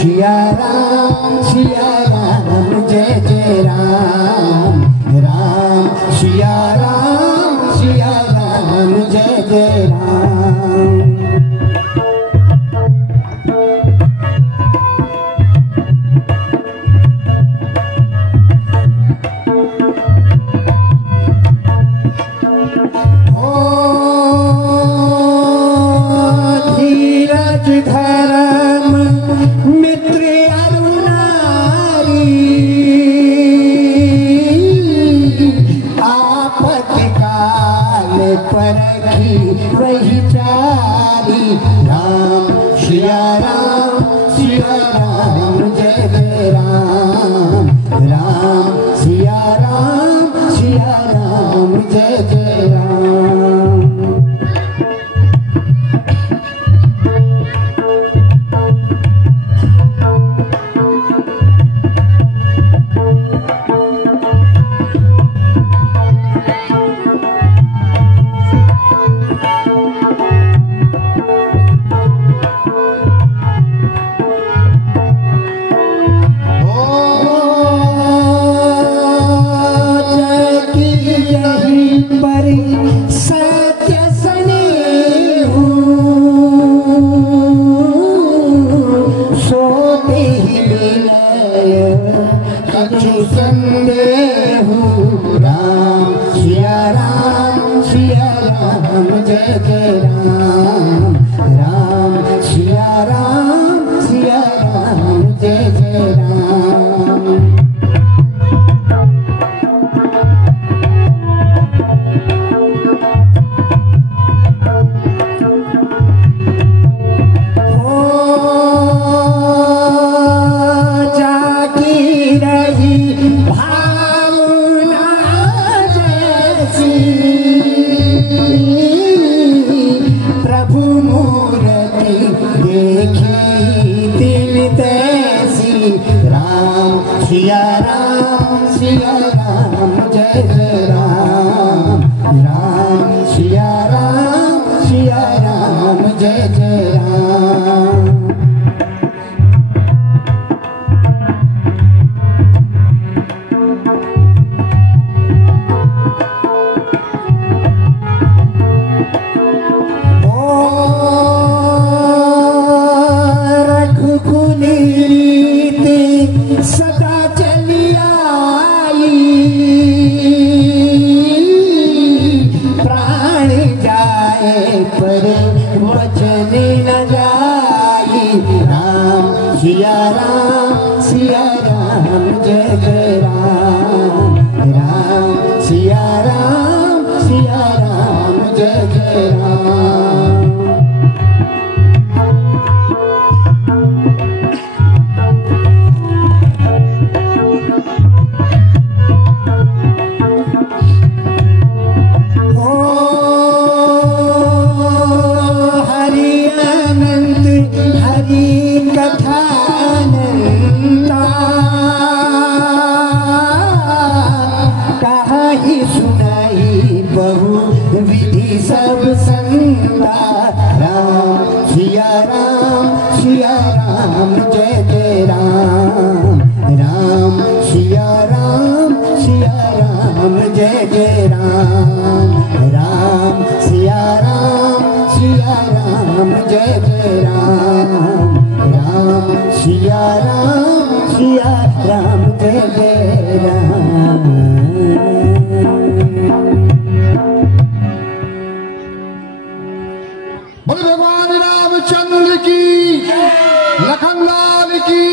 सिया राम जय जय राम राम सिया राम जय जय राम। धर्म मित्र अरुणारी आपत्काल परखी वही चारी राम सिया राम जय जय राम राम सिया राम जय जय राम। सत्य स्नेहु सोते ही विनय कछु संदेहु राम सिया राम जय जय राम राम सिया राम जय जय राम। प्रभु मूर्ति देखी दिल तैसी राम सिया राम जय जय राम राम सिया राम जय जय राम। सदा चली आई प्राण जाए पर वचन न जाई राम सिया राम जय जय राम राम सिया राम जय जय राम। कथानंदा कहाई सुनाई बहु विधि सब संता राम सिया राम जय जय राम राम सिया राम जय जय राम राम सिया राम जय जय राम राम सिया राम जय जय राम। बोले भगवान रामचंद्र की, लखन लाल की,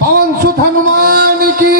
पवन सुत हनुमान की।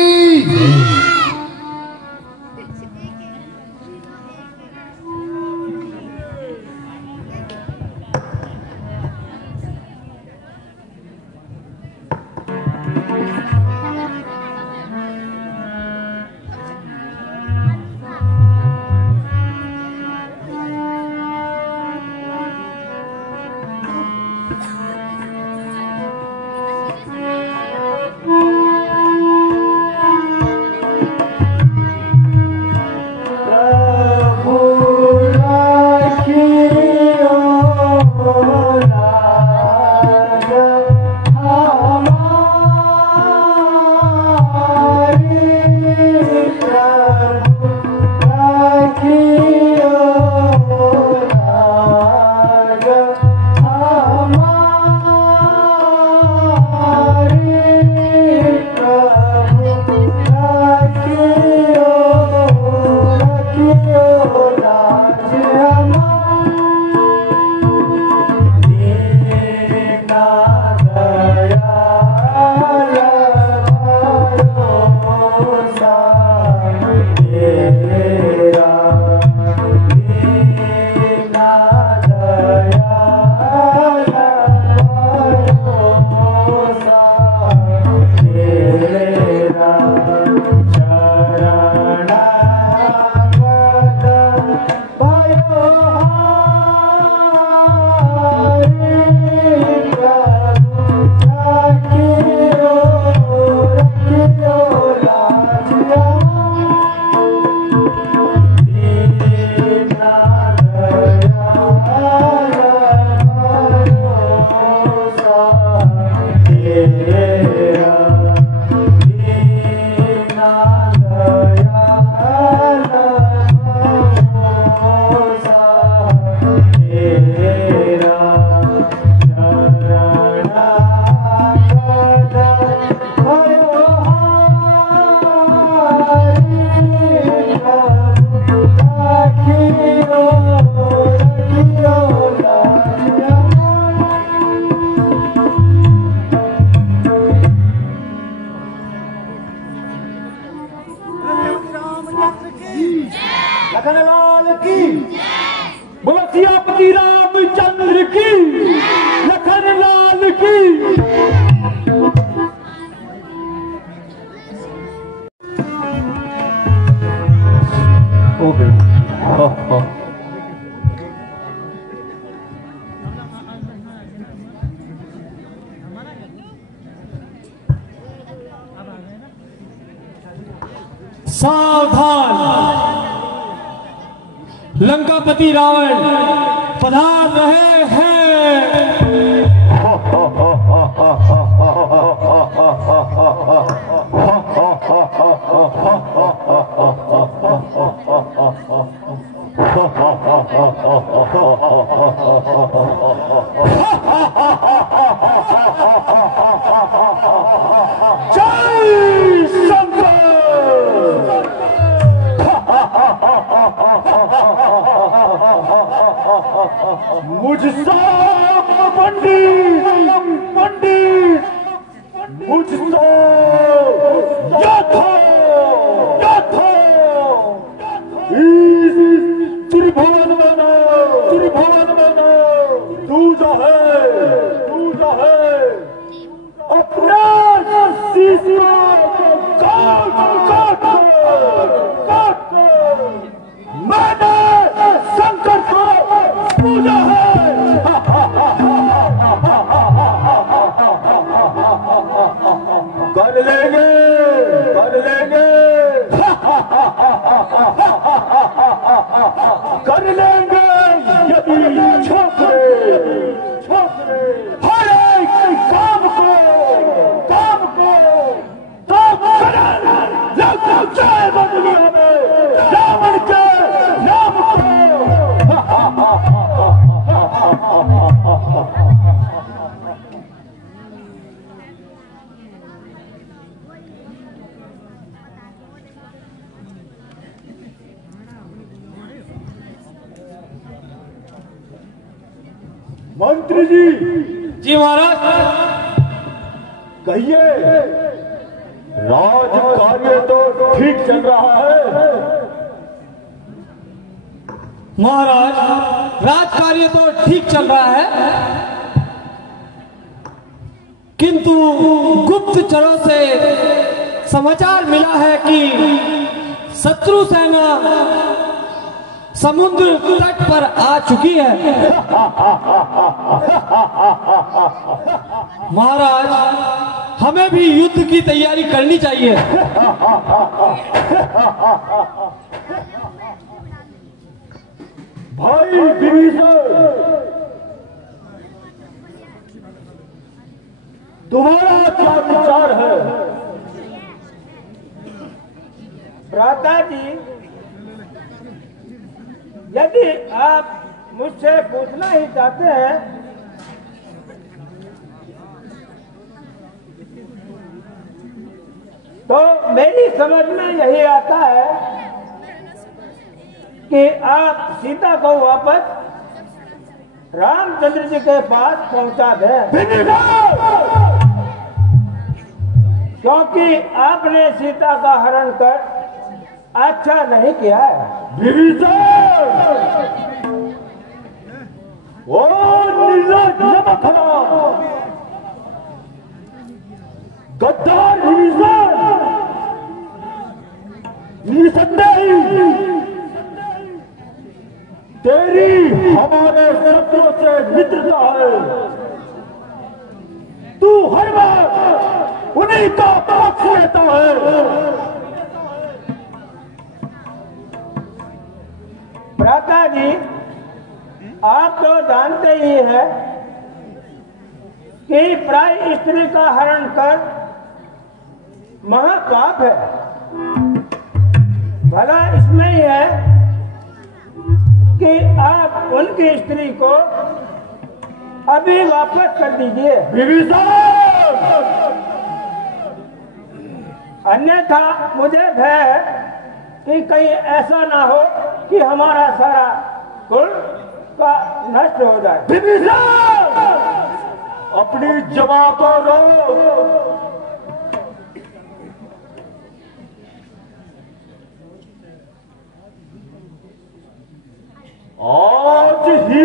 लखनलाल की बोलो, सियापति रामचंद्र की, लखनलाल की। ओ भाई सावधान, लंकापति रावण पधार रहे हैं। जय शंकर। मुझसा पंडित पंडित मुझसा यथा यथा इस त्रिभुवन में दूजा है अपना शिष्य काट मैंने शंकर को पूजा है। कर लेंगे यदि छोकरे हर एक काम को तो लग जाएगा दुनिया में रावण के नाम मंत्री जी महाराज कहिए, राज कार्य तो ठीक चल रहा है। महाराज, राज कार्य तो ठीक चल रहा है, किंतु गुप्तचरों से समाचार मिला है कि शत्रु सेना समुद्र तट पर आ चुकी है। महाराज, हमें भी युद्ध की तैयारी करनी चाहिए। भाई विभीषण, तुम्हारा क्या विचार है? भ्राता जी, यदि आप मुझसे पूछना ही चाहते हैं तो मेरी समझ में यही आता है कि आप सीता को वापस रामचंद्र जी के पास पहुंचा दें, क्योंकि आपने सीता का हरण कर अच्छा नहीं किया है। ओ निर्लज्ज नमक गद्दार विभीषण, निसंदेही तेरी हमारे शत्रुओं से मित्रता है। तू हर बार उन्हीं का पक्ष लेता है। भ्राता जी, आप तो जानते ही हैं कि प्राय स्त्री का हरण कर महापाप है। भला इसमें ही है कि आप उनकी स्त्री को अभी वापस कर दीजिए, अन्यथा मुझे भय है कि कहीं ऐसा ना हो कि हमारा सारा कुल का नष्ट हो जाए। अपनी जमा को रो। आज ही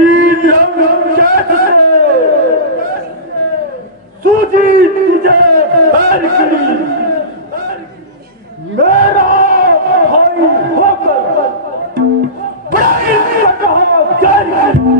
सूजी तुझे पैर की मेरा भाई होकर बड़ाई कहा जाएगी।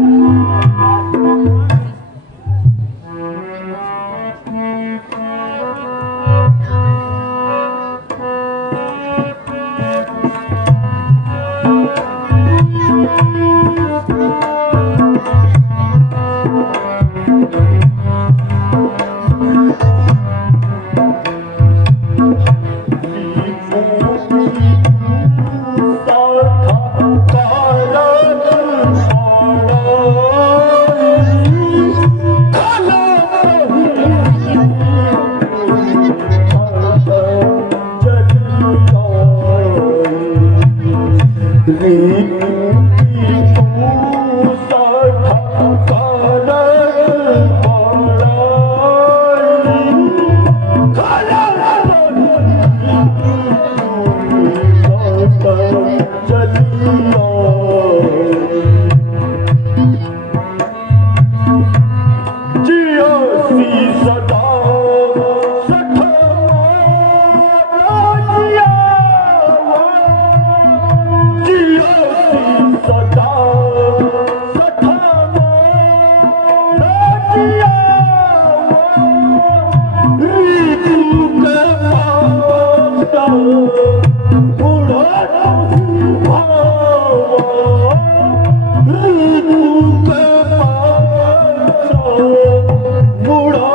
मुड़ा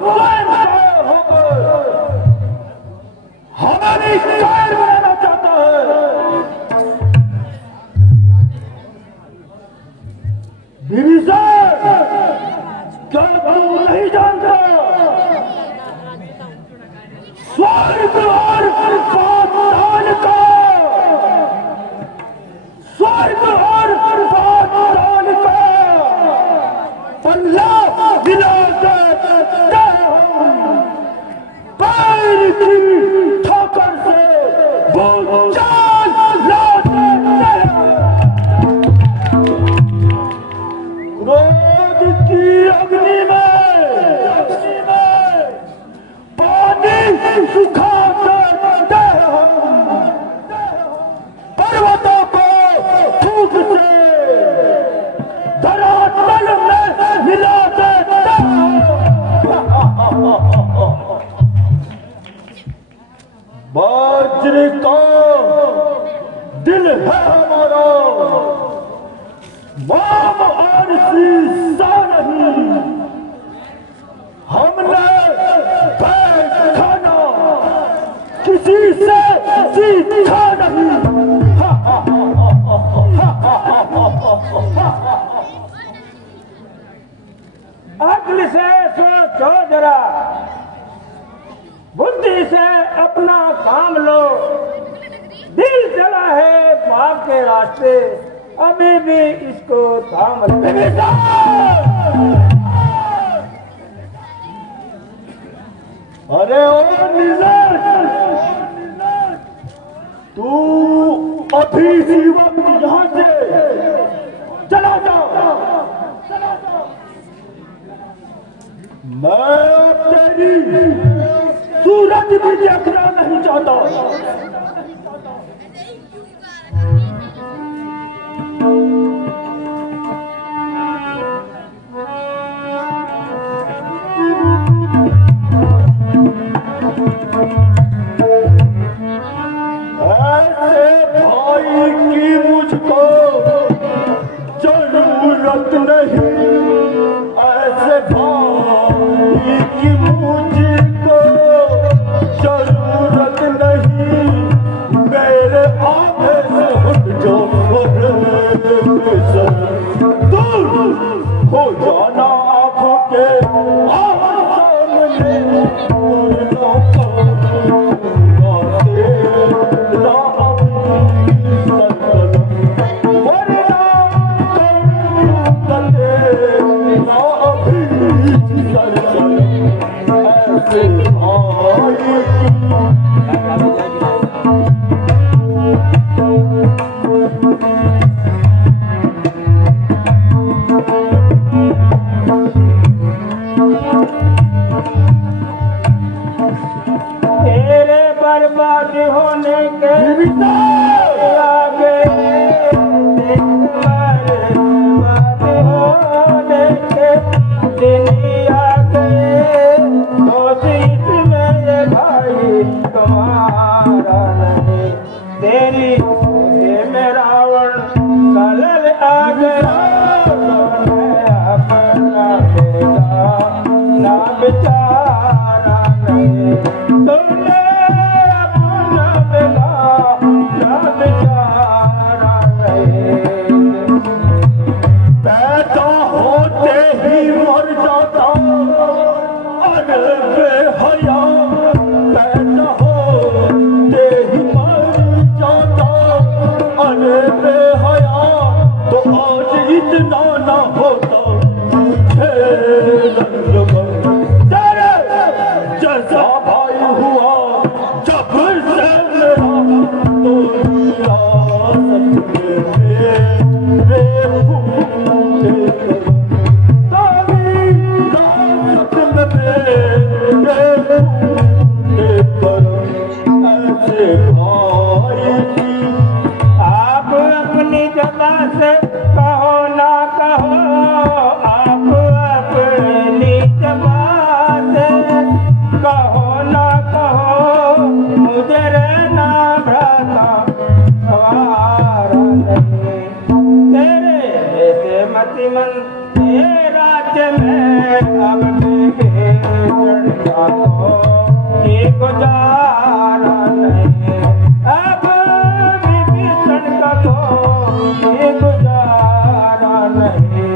स्वयं कायर होकर हमें भी कायर बनाना चाहता है। विभीषण, क्या तू नहीं जानता स्वर्ग और पाताल का, स्वर्ग और पाताल का पल्ला हिला देते हम, पैर की ठोकर से वो चाल लौटते हैं। क्रोध की अग्नि में पानी सुखा देते हम, पर्वतों को फूंक से धरातल में मिला देते हैं। वज्र का दिल है हमारा, वाम और शीशा नहीं, हमने बैठ खाना किसी से सीखा नहीं। अक्ल से सोचो जरा, बुद्धि से अपना काम लो, दिल चला है पाप के रास्ते, अभी भी इसको थाम लो। अरे ओ निर्लज, तू अभी सी वक्त यहाँ से चला जाओ, मैं तेरी सूरज भी देखना नहीं चाहता। ऐसे भाई की मुझको जरूरत नहीं, ऐसे भाई की मुझको जरूरत नहीं, मेरे आगे से हट जाओ, दूर हो जाना आंखों के सामने, तेरे बर्बाद होने के आगे, बर्बाद होने के दिन आ गए, कोशिश में भाई तुम्हारा नहीं, तेरी में रावण कलर आ गया, अपना बेटा ना बेचारा नहीं, तुमने अपना बेटा ना बेचारा नहीं, पैदा होते ही मर जाता, अरे बेहया, पैदा होते ही मर जाता, अरे बेहया, तो आज इतना ना होता तुझे तेरे जैसा भाई हुआ जब से मेरा, तो मेरा आप अपनी जगह से कहो ना कहो, आप अपनी जगह से कहो ना कहो, मुझे रहना भ्राता गवारा नहीं, तेरे ऐसे मतिमन ये राज्य में अब भी ये गुजारा नहीं, अब विभीषण का तो ये गुजारा नहीं।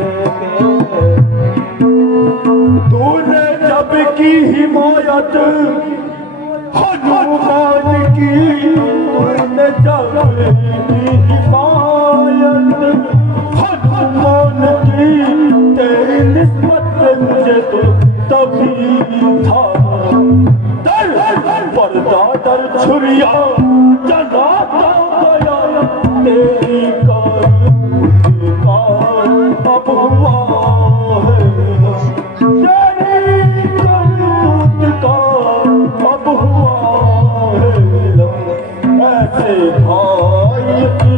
तूने जब की हिमायत हनुमान की, तूने जब की हिमायत हनुमान की, तेरी निस्बत मुझे तो तभी था डर, पर्दा डर छुरिया जलाता गया, तेरी कार अब हुआ है, तेरी करतूत का अब हुआ है, ऐसे भाई की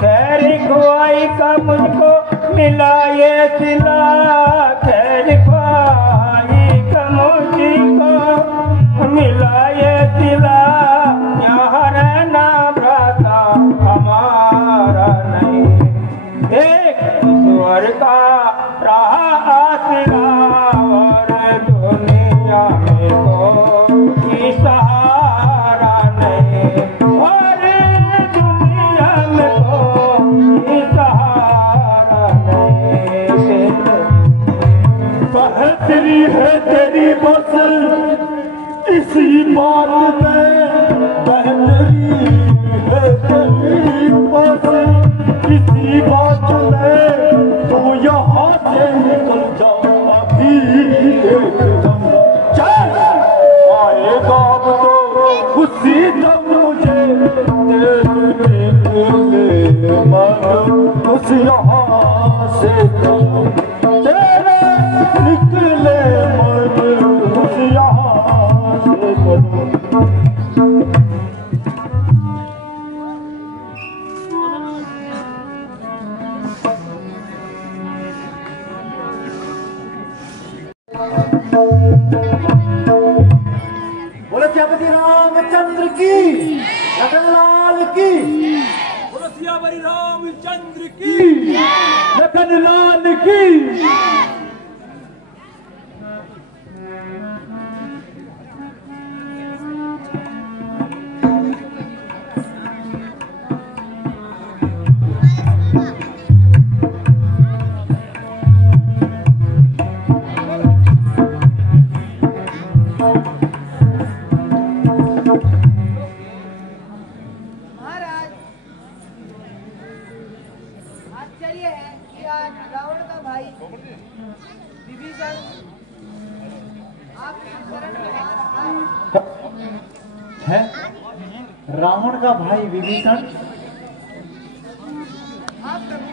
खैर खुआई का मुझको मिला ये सिला, खैर खुआई का मुझको मिला ये सिला, यहाँ रहना भ्राता हमारा नहीं। एक ईश्वर का रहा आसरा और दुनिया में कोई सहारा नहीं, और दुनिया में कोई सहारा नहीं। बेहतरी है तेरी बस इसी बात में, बेहतरी है तेरी बस इसी बात में, तू यहाँ से निकल जा अभी एकदम, चल आएगा अब तो उसी दम मुझे तेरे मन उस यहाँ से तेरे निकले मन उस यहाँ से करूं। बोलो सियापति रामचंद्र की, लखनलाल की। बोलो सियावरी रामचंद्र की, लखनलाल की। महाराज, आश्चर्य है कि आज रावण का भाई विभीषण आपकी शरण में आ रहा है। रावण का भाई विभीषण आप प्रभु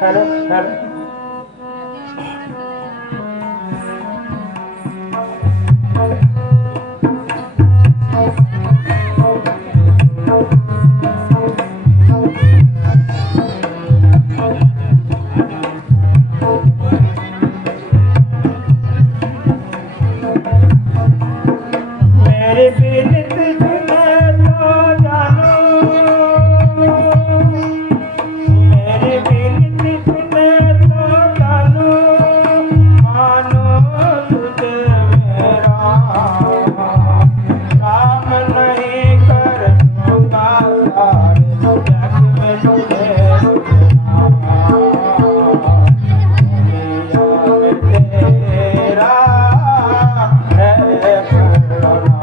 हेलो हेलो मेरी बिनती सुने तो जानो, मेरी बिनती सुने तो जानो, मानो तुझे मेरा काम नहीं कर दूंगा, सारे जग में तुझे तेरा है करना।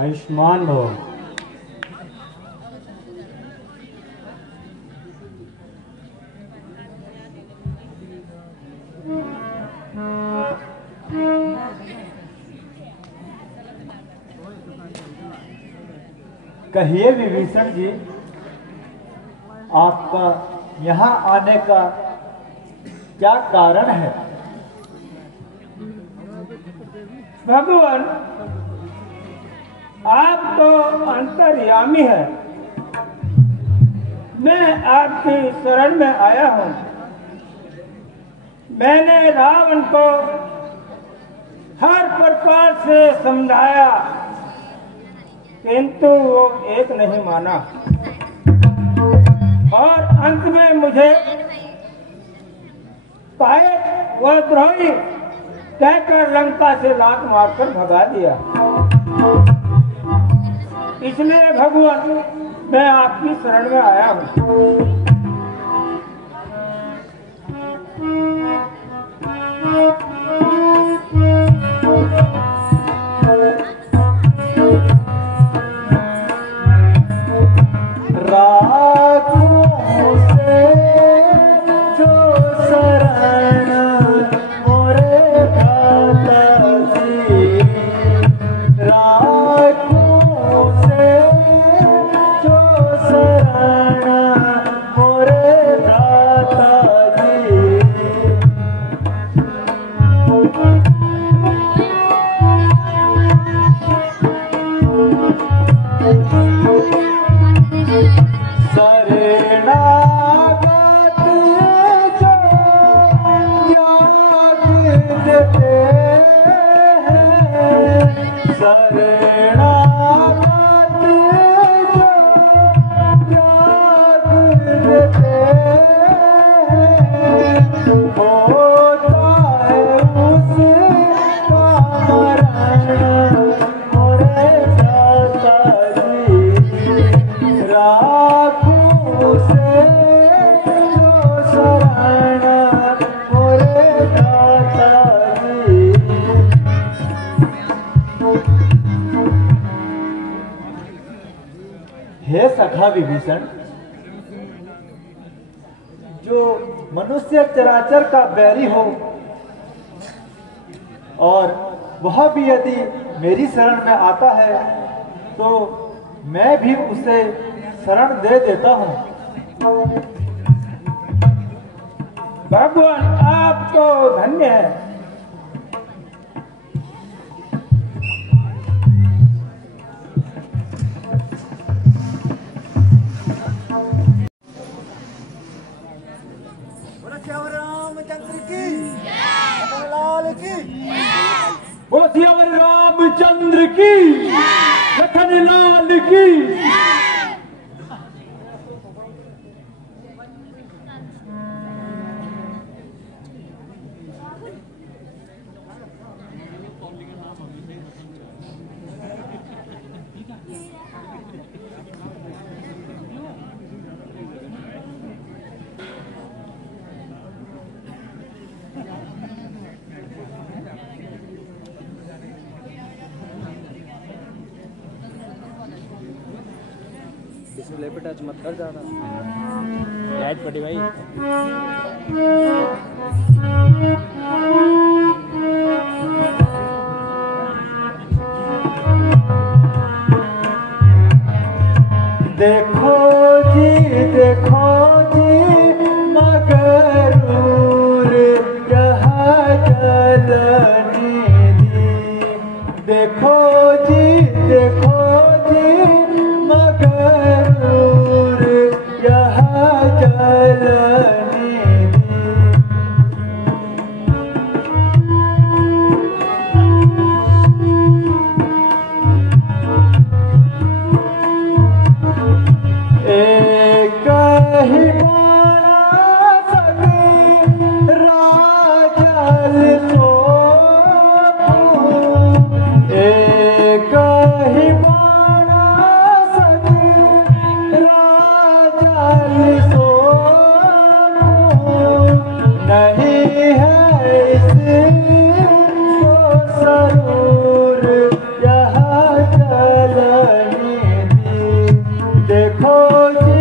आयुष्मान भव। कहिए विभीषण जी, आपका यहाँ आने का क्या कारण है? भगवान, आप तो अंतर्यामी है। मैं आपकी शरण में आया हूँ। मैंने रावण को हर प्रकार से समझाया, किंतु वो एक नहीं माना और अंत में मुझे पायक व द्रोही कहकर लंका से लात मारकर भगा दिया। इसलिए भगवान, मैं आपकी शरण में आया हूँ। राखों से जो सरा कहा विभीषण, जो मनुष्य चराचर का बैरी हो और वह भी यदि मेरी शरण में आता है तो मैं भी उसे शरण दे देता हूँ। भगवान आपको धन्य है। बोलो श्यावर रामचंद्र की, लखनलाल की। बोलो सियावर रामचंद्र की, लखन लाल की। डिस्प्ले पे टच मत कर ज्यादा, लाइट पड़ी भाई। देखो जी मगरूर यहाँ जलने दी। देखो जी मगरूर यहाँ जलने दी। एक ही राजल सोपूं, एक ही राजल सोपूं, नहीं है इसको सरूर यहाँ जलने दी। देखो जी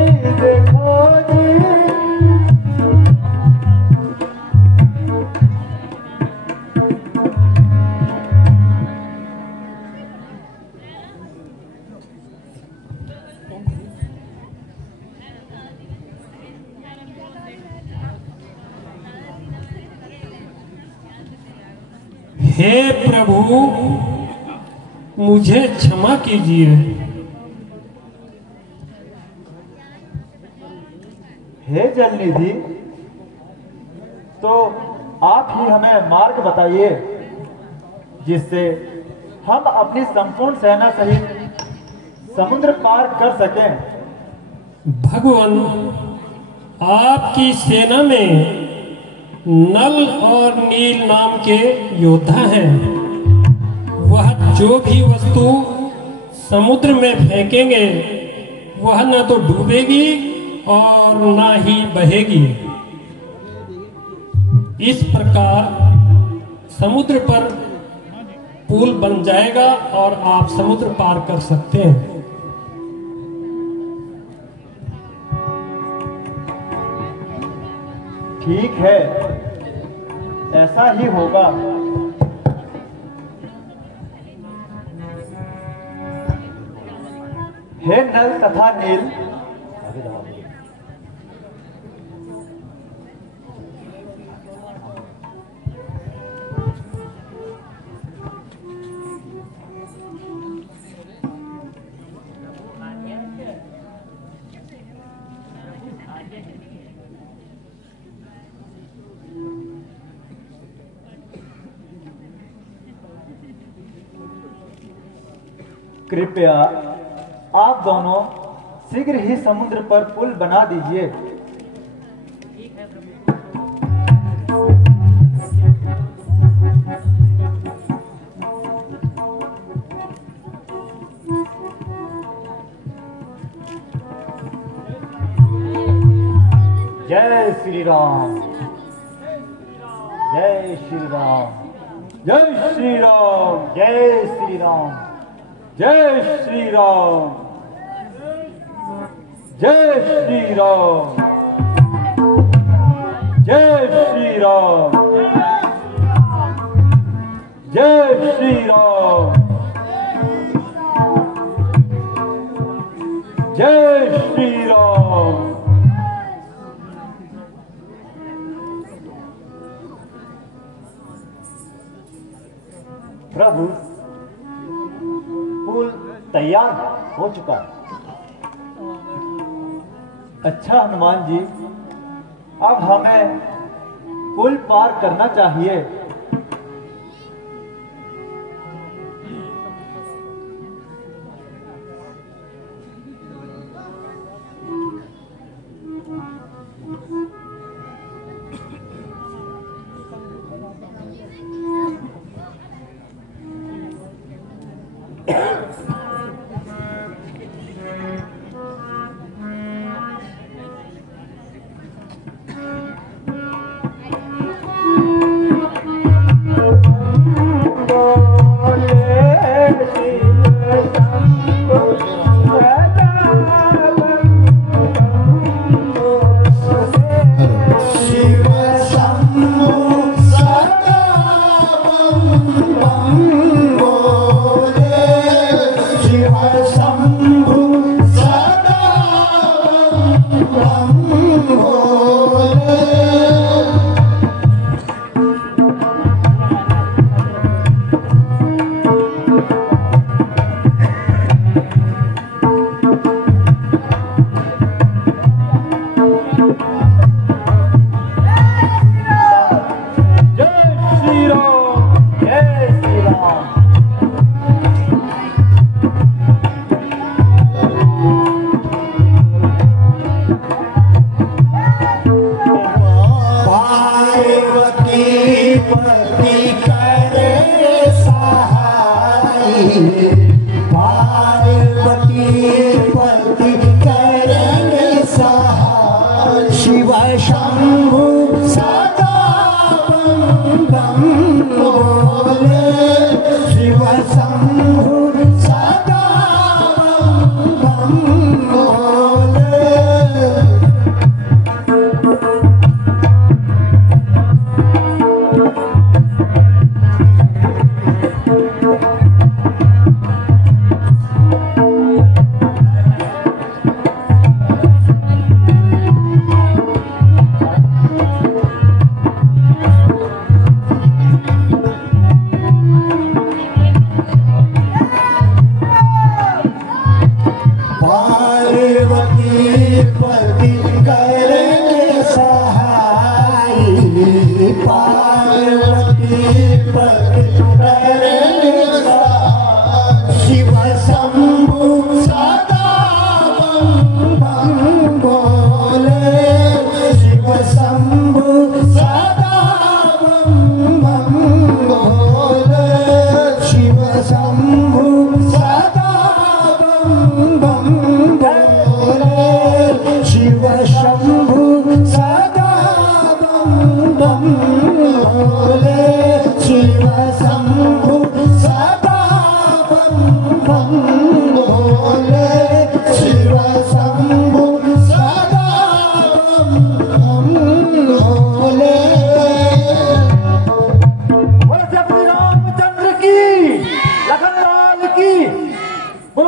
हे प्रभु, मुझे क्षमा कीजिए। हे जलनिधि, तो आप ही हमें मार्ग बताइए जिससे हम अपनी संपूर्ण सेना सहित समुद्र पार कर सकें। भगवान, आपकी सेना में नल और नील नाम के योद्धा हैं। वह जो भी वस्तु समुद्र में फेंकेंगे वह न तो डूबेगी और न ही बहेगी। इस प्रकार समुद्र पर पुल बन जाएगा और आप समुद्र पार कर सकते हैं। ठीक है, ऐसा ही होगा। हे नल तथा नील, कृपया आप दोनों शीघ्र ही समुद्र पर पुल बना दीजिए। जय श्री राम, जय श्री राम, जय श्री राम, जय श्री राम, जय श्री राम। जय श्री राम, जय श्री राम, जय श्री राम, जय श्री राम। प्रभु, पुल तैयार हो चुका है। अच्छा हनुमान जी, अब हमें पुल पार करना चाहिए।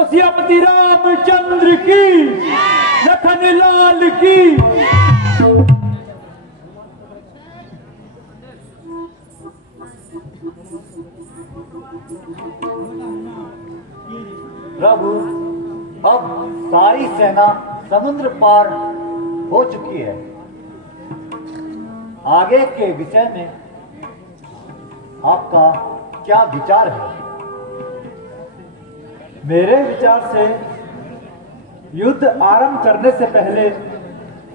सियापति रामचंद्र की, लखन लाल की। प्रभु, अब सारी सेना समुद्र पार हो चुकी है। आगे के विषय में आपका क्या विचार है? मेरे विचार से युद्ध आरंभ करने से पहले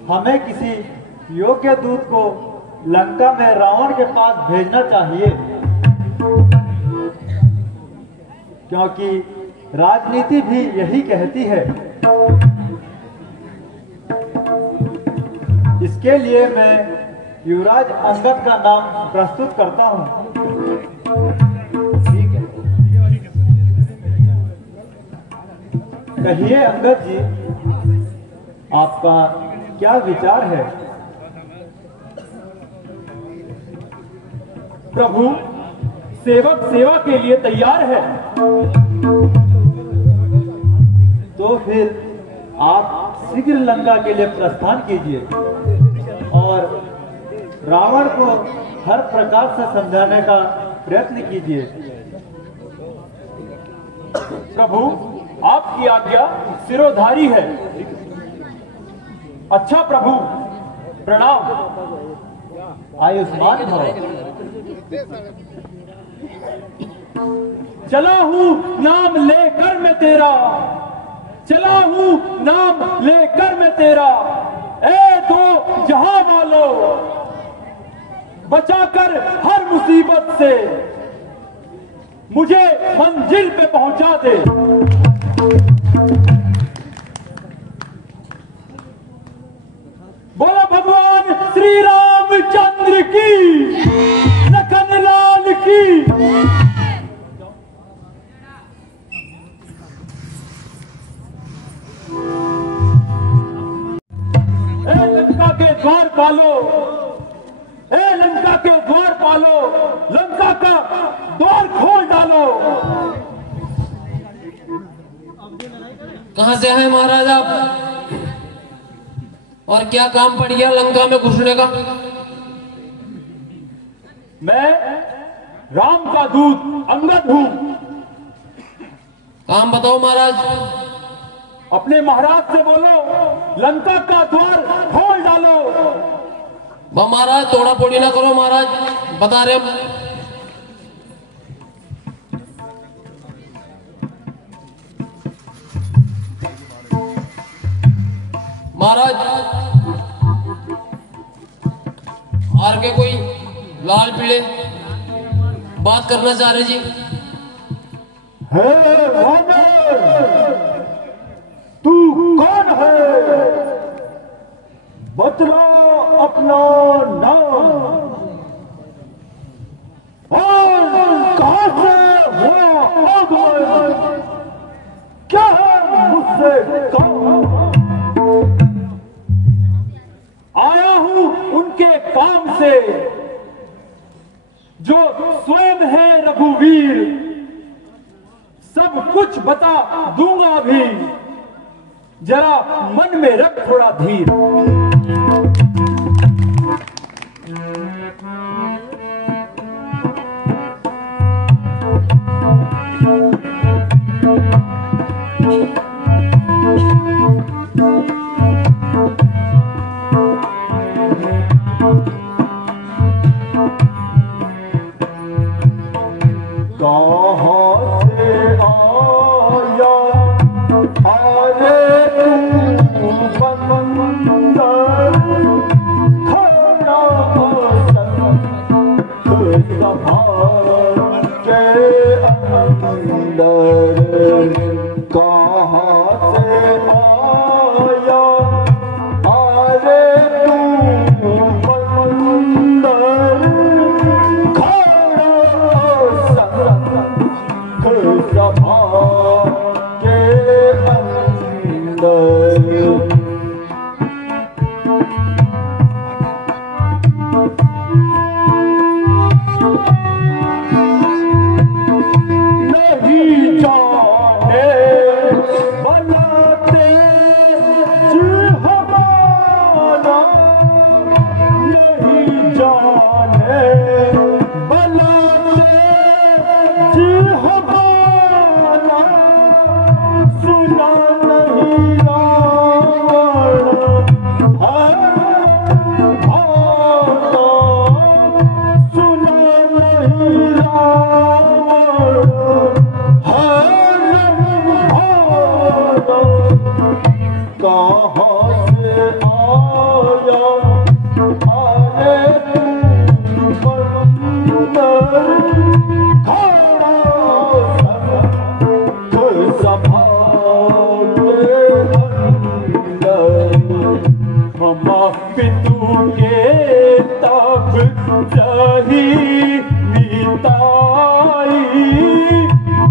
हमें किसी योग्य दूत को लंका में रावण के पास भेजना चाहिए, क्योंकि राजनीति भी यही कहती है। इसके लिए मैं युवराज अंगद का नाम प्रस्तुत करता हूं। ठीक है। कहिए अंगद जी। आपका क्या विचार है? प्रभु, सेवक सेवा के लिए तैयार है। तो फिर आप शीघ्र लंका के लिए प्रस्थान कीजिए और रावण को हर प्रकार से समझाने का प्रयत्न कीजिए। प्रभु, आपकी आज्ञा सिरोधारी है। अच्छा प्रभु, प्रणाम। आयुष्मान भव। चला हूँ नाम लेकर मैं तेरा, चला हूँ नाम लेकर मैं तेरा, ए दो जहां वालों, बचाकर हर मुसीबत से मुझे मंजिल पे पहुंचा दे। बोलो भगवान श्री रामचंद्र की, लखन लाल की। ए लंका के द्वार पालो, ए लंका के द्वार पालो, लंका का द्वार खोल डालो। कहां से है महाराज आप, और क्या काम पड़ गया लंका में घुसने का? मैं राम का दूत अंगद हूं। काम बताओ महाराज। अपने महाराज से बोलो लंका का द्वार खोल डालो। महाराज तोड़ा फोड़ी ना करो महाराज, बता रहे हम। महाराज आर के कोई लाल पीले बात करना चाह रहे जी। तू कौन है? बतला अपना नाम और कहां से हुआ आगमन, क्या है मुझसे काम? आया हूं उनके काम से जो स्वयं है रघुवीर, सब कुछ बता दूंगा भी, जरा मन में रख थोड़ा धीर।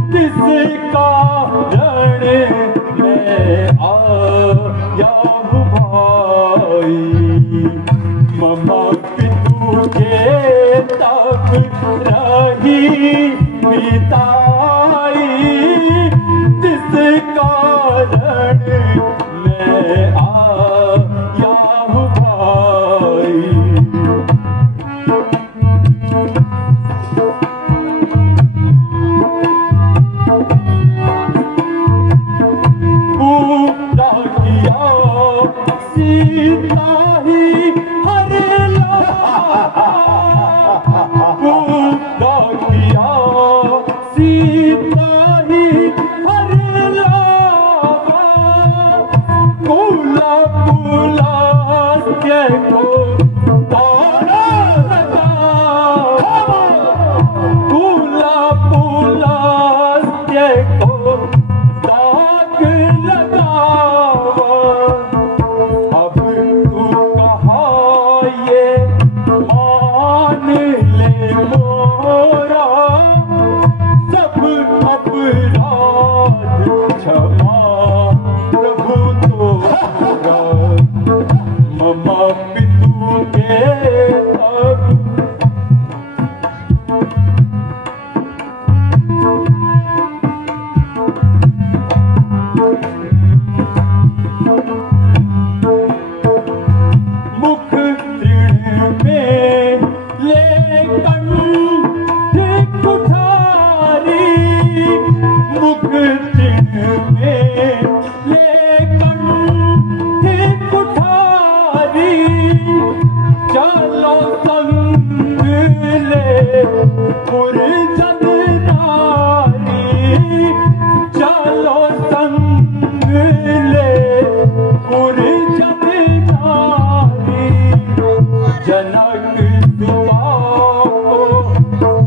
किसका रण में आया हूँ भाई ममा पितू के तब रही पिताई जिस कारण मैं आया हूँ भाई। पूरा किया सीता ही हरे लावा, पूरा किया सीता ही हरे लावा, पूला पूला के को तारा लगावा, पूला पूला के को दाग लगावा। अब तू कहा ये मान ले मोरा, सब अपराध क्षमा प्रभु तोरा। ममा पितू के अब मुख तृण में ले कंठ कुठारी, मुख तृण में ले कंठ कुठारी, चलो संग ले पुरजन नारी, चलो संग ले पुरजन नारी। जनक दुआ को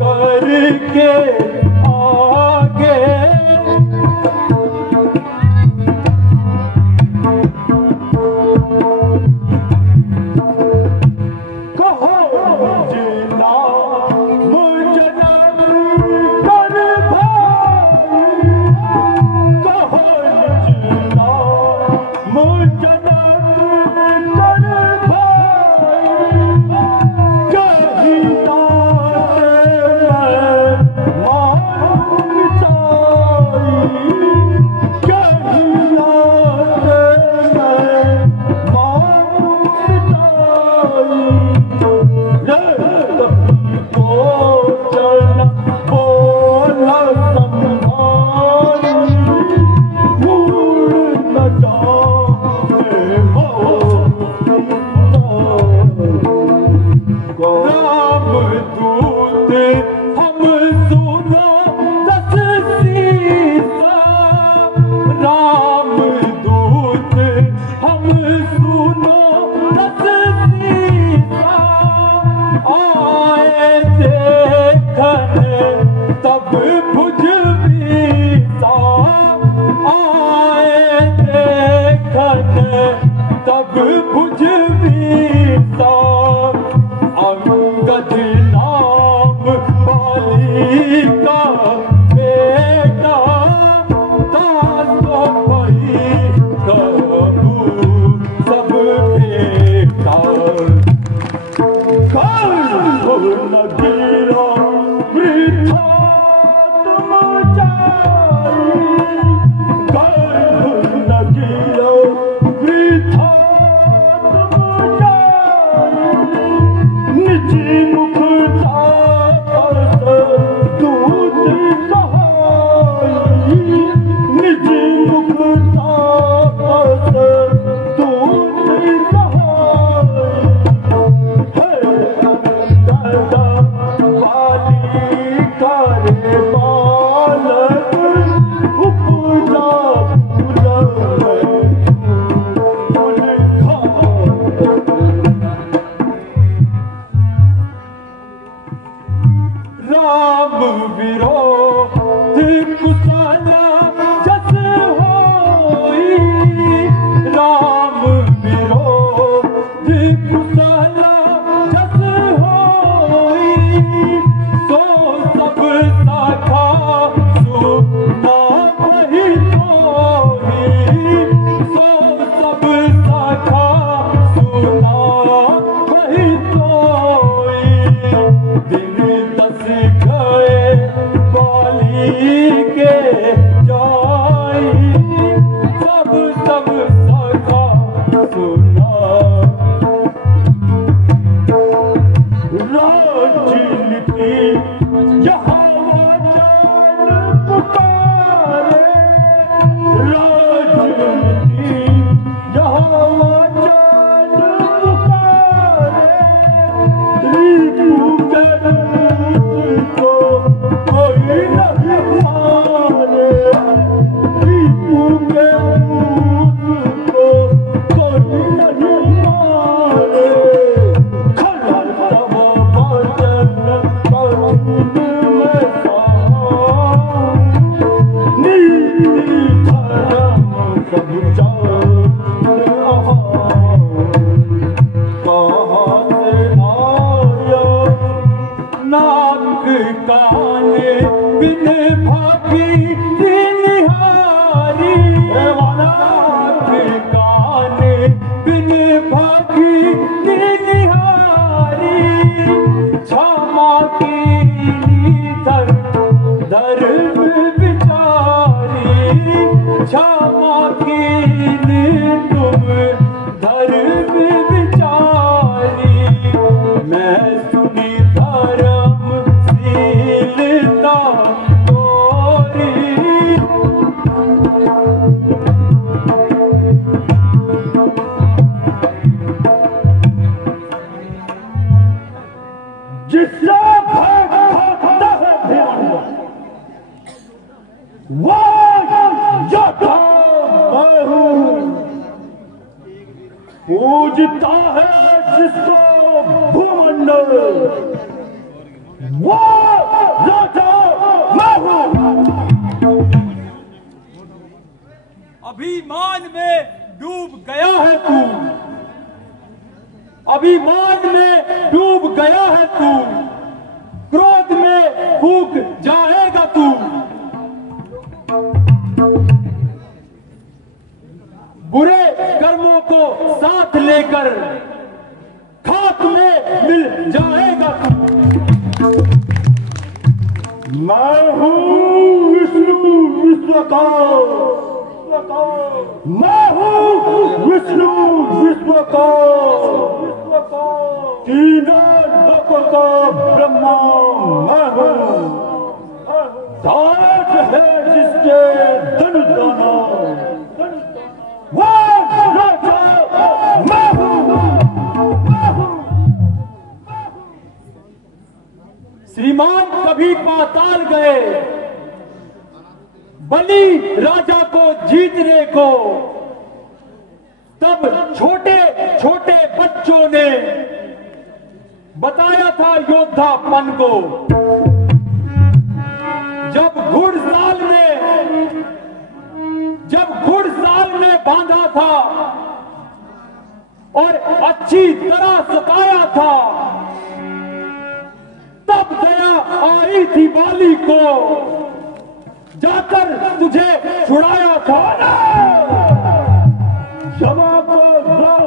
करके आगे, कहो जिना मुझ जनक कर भाई, कहो जिना मुझ जनक कर भाई, कहीं रामदूत हम सुनो दस सीसा, रामदूत हम सुनो दस सीसा, आए देखन तब भुज बीसा, आए देखन तब भुज बीसा। अंगद नाम बाली का बेटा, दासो भई कबू सब बेटा। गर्भ न गिरा वृथा तुम जाई, गर्भ न गिरा वृथा तुम जाई, निजी मुख तापस दूत कहाई, निजी मुख तापस दूत कहाई। हे दादा की निहारी क्षमा की धर्म बिचारी क्षमा की तुम धर्म बिचारी मैं सुनी धर्म शीलता तोरी जिससे भागता है ध्यान वो यथा मैं हूँ पूजता है जिसको भूमंडल वो राजा मैं हूँ। अभिमान में डूब गया है तू, अभिमान में डूब गया है तू, क्रोध में फूक जाएगा तू। बुरे कर्मों को साथ लेकर खाक में मिल जाएगा तू। मैं हूँ विष्णु विश्व का, मैं हूँ विष्णु विश्व का, तीनों लोकों का ब्रह्मा मैं हूँ। तारक है जिसके धनुष दाना वो राजा मैं हूँ। श्रीमान कभी पाताल गए बलि राजा को जीतने को, तब छोटे छोटे बच्चों ने बताया था योद्धापन को। जब घुड़साल में बांधा था और अच्छी तरह सताया था, तब दया आई थी बाली को, जाकर तुझे छुड़ाया था। जवाब दो।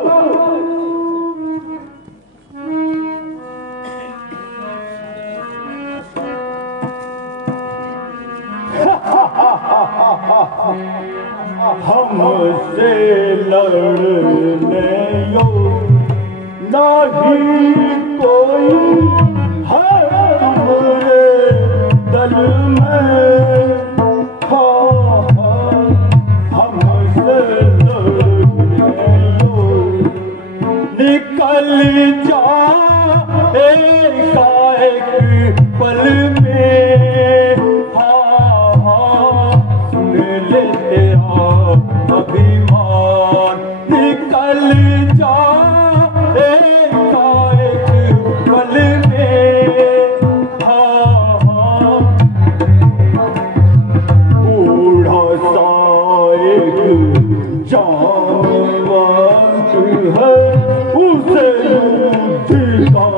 हमसे लड़ने यो नहीं कोई है तुम्हारे दल में। हमसे लड़ने यो निकल जा एक पल में। सुन ले तेरा अभिमान निकल जा एक पल में। बूढ़ा सा एक जानवंत है, उसे युद्ध का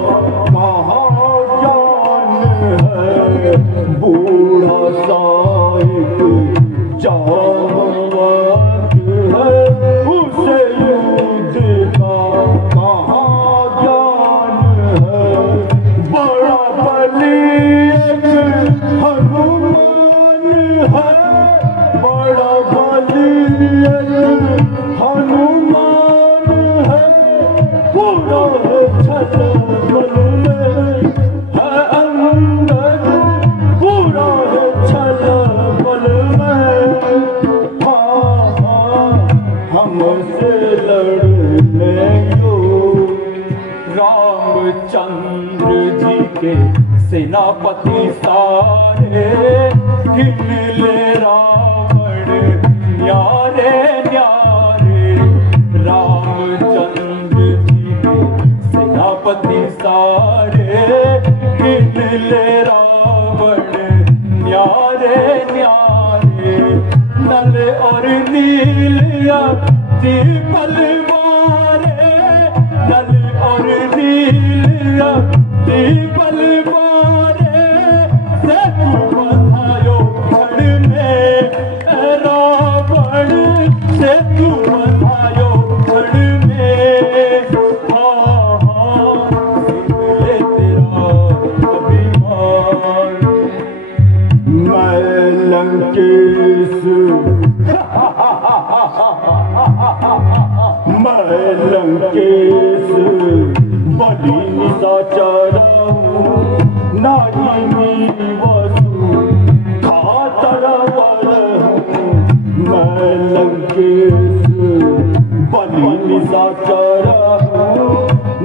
कहाँ ज्ञान है। बूढ़ा सा एक जानवंत है, उसे युद्ध का कहाँ ज्ञान है। बड़ा बलि एक हनुमान है, बड़ा बलि एक हनुमान है। पूरा है छलबल में है अंदर, पूरा है छलबल में। हमसे लड़ने को रामचंद्र जी के सेनापति सारे गिन ले रावण न्यारे न्यारे। रामचंद्र जी के सेनापति सारे गिन ले रावण न्यारे न्यारे। नल और नील पल मारे, नल और नील पल मारे। से तू बधायो क्षण में रावण, से तू बधायो क्षण में।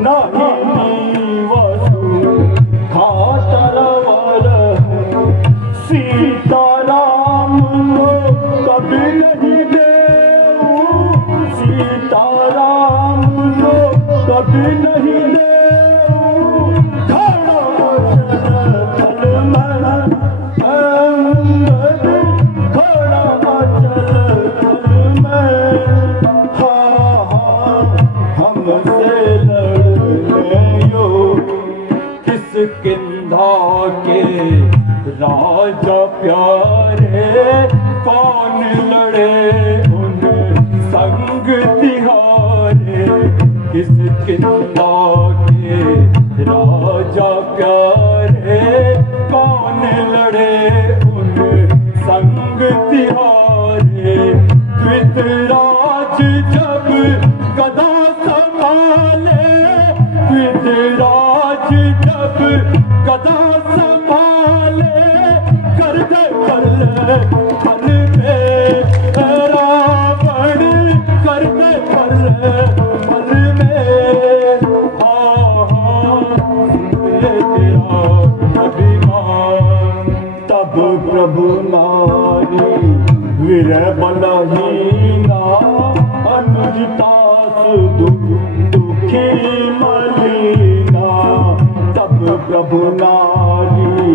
नहीं वसु खातरवर सीताराम कभी नहीं देऊ सीताराम कभी नहीं देऊ खड़ा चल में खड़ा चल में हमसे लड़ने यो किसकिंधा के राजा प्यारे कौन लड़े उन संग तिहारे किसकिंधा के राजा प्यारे कौन लड़े उन संग तिहारे वितराज जब गदा संभाले वितराज जब गदा संभाले कर दे पल में रावण कर दे पल में तेरा अभिमान तब प्रभु नारी वीर बलहीना अनुजतास दुखी मलीना तब प्रभु नारी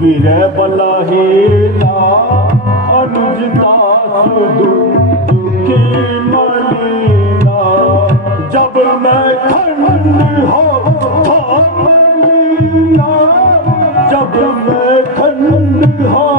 वीर बलहीना अनुजतास दुखी मलीना जब मैं खंड हो मलीना जब मैं खंड हो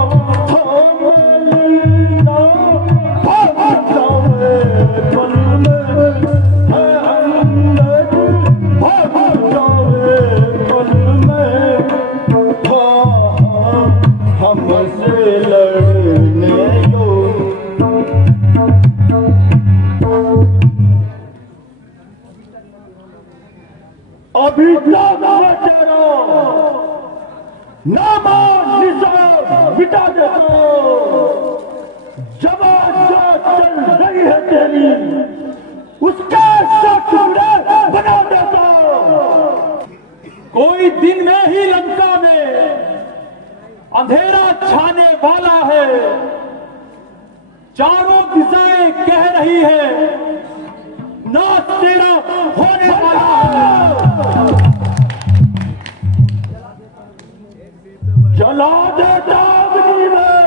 हमसे लड़ने यो अभी तेरा नामा निशान मिटा दे जवान जो चल रही है तेरी उसके टुकड़े बना देता कोई दिन में ही लंका में अंधेरा छाने वाला है चारों दिशाएं कह रही है नाश तेरा होने वाला है जला देता अग्नि में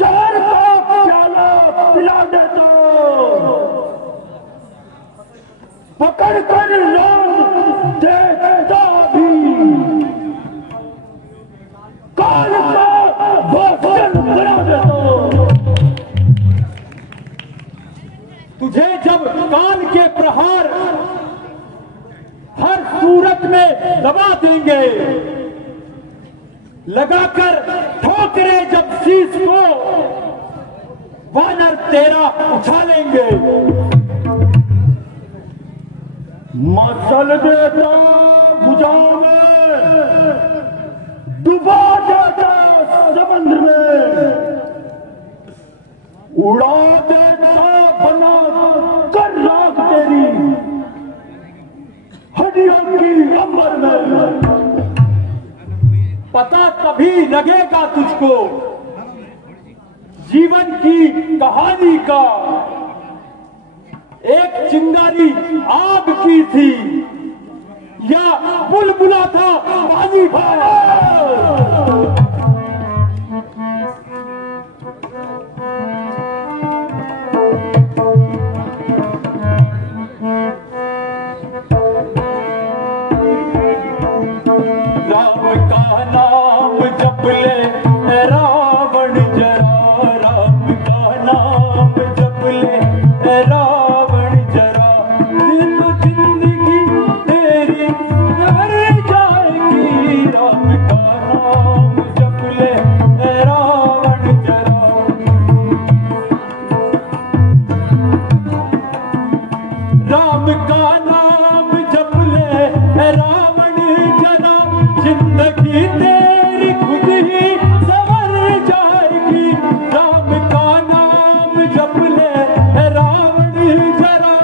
जहर का प्याला पिला देता पकड़ कर रंग देता भी काल का भोजन करा देता तुझे जब काल के प्रहार हर सूरत में दबा देंगे लगाकर ठोकरे जब शीश को वानर तेरा उछालेंगे मसल देता भुजा में डुबा देता समुद्र में उड़ा देता बना कर राख तेरी हड्डियों की अंबर में पता तभी लगेगा तुझको जीवन की कहानी का एक चिंगारी आग की थी या बुलबुला था पानी का राम का नाम जप ले रावण जरा राम का नाम जप ले रावण जरा दिन जिंदगी तेरी सवर जाएगी राम का नाम जप ले रावण जरा राम का नाम जप ले रावण जरा जिंदगी तेरी खुद ही सवर जाएगी राम का नाम जप ले रावण जरा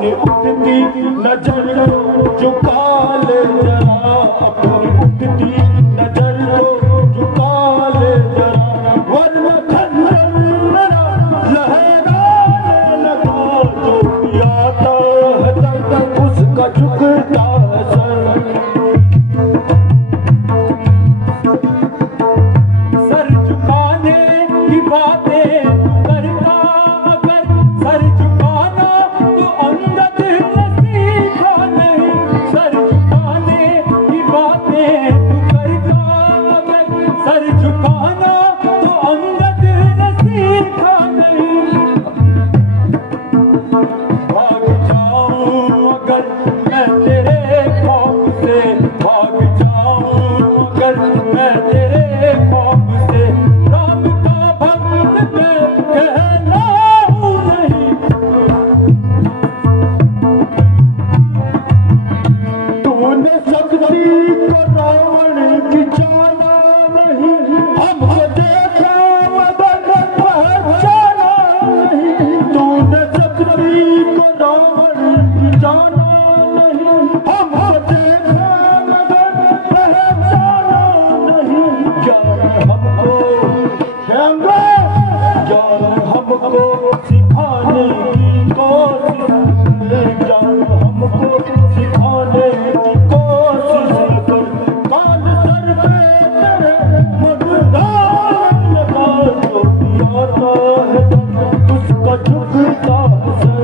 अपनी उठती नजर को झुका ले जरा, अपनी उठती नजर को झुका ले जरा, वरना खंजर मेरा लहराने लगा, जो भी आता है दर्द उसका झुकता है सर झुकाने की बातें करता, अगर सर झुकाना तो अंगद ने सीखा नहीं, सर झुकाने की बातें करता, अगर सर झुकाना तो अंगद ने सीखा नहीं, भाग जाऊं अगर मैं तेरे खौफ से, भाग जाऊं अगर मैं तेरे खौफ से, राम का भक्त मैं कहलाऊं नहीं, तूने शक्ति को रावण की जाना नहीं, हमको देखा मगर पहचाना नहीं, तूने शक्ति को रावण की जाना नहीं, हमको देखा मगर पहचाना नहीं, ज्ञान हमको ज्ञान हमको सिखाने की कोशिश, ज्ञान हमको सिखाने की कोशिश कर, कान सर पे तेरे मगदान लगा, जो भी आता है उसका झुकता है सर,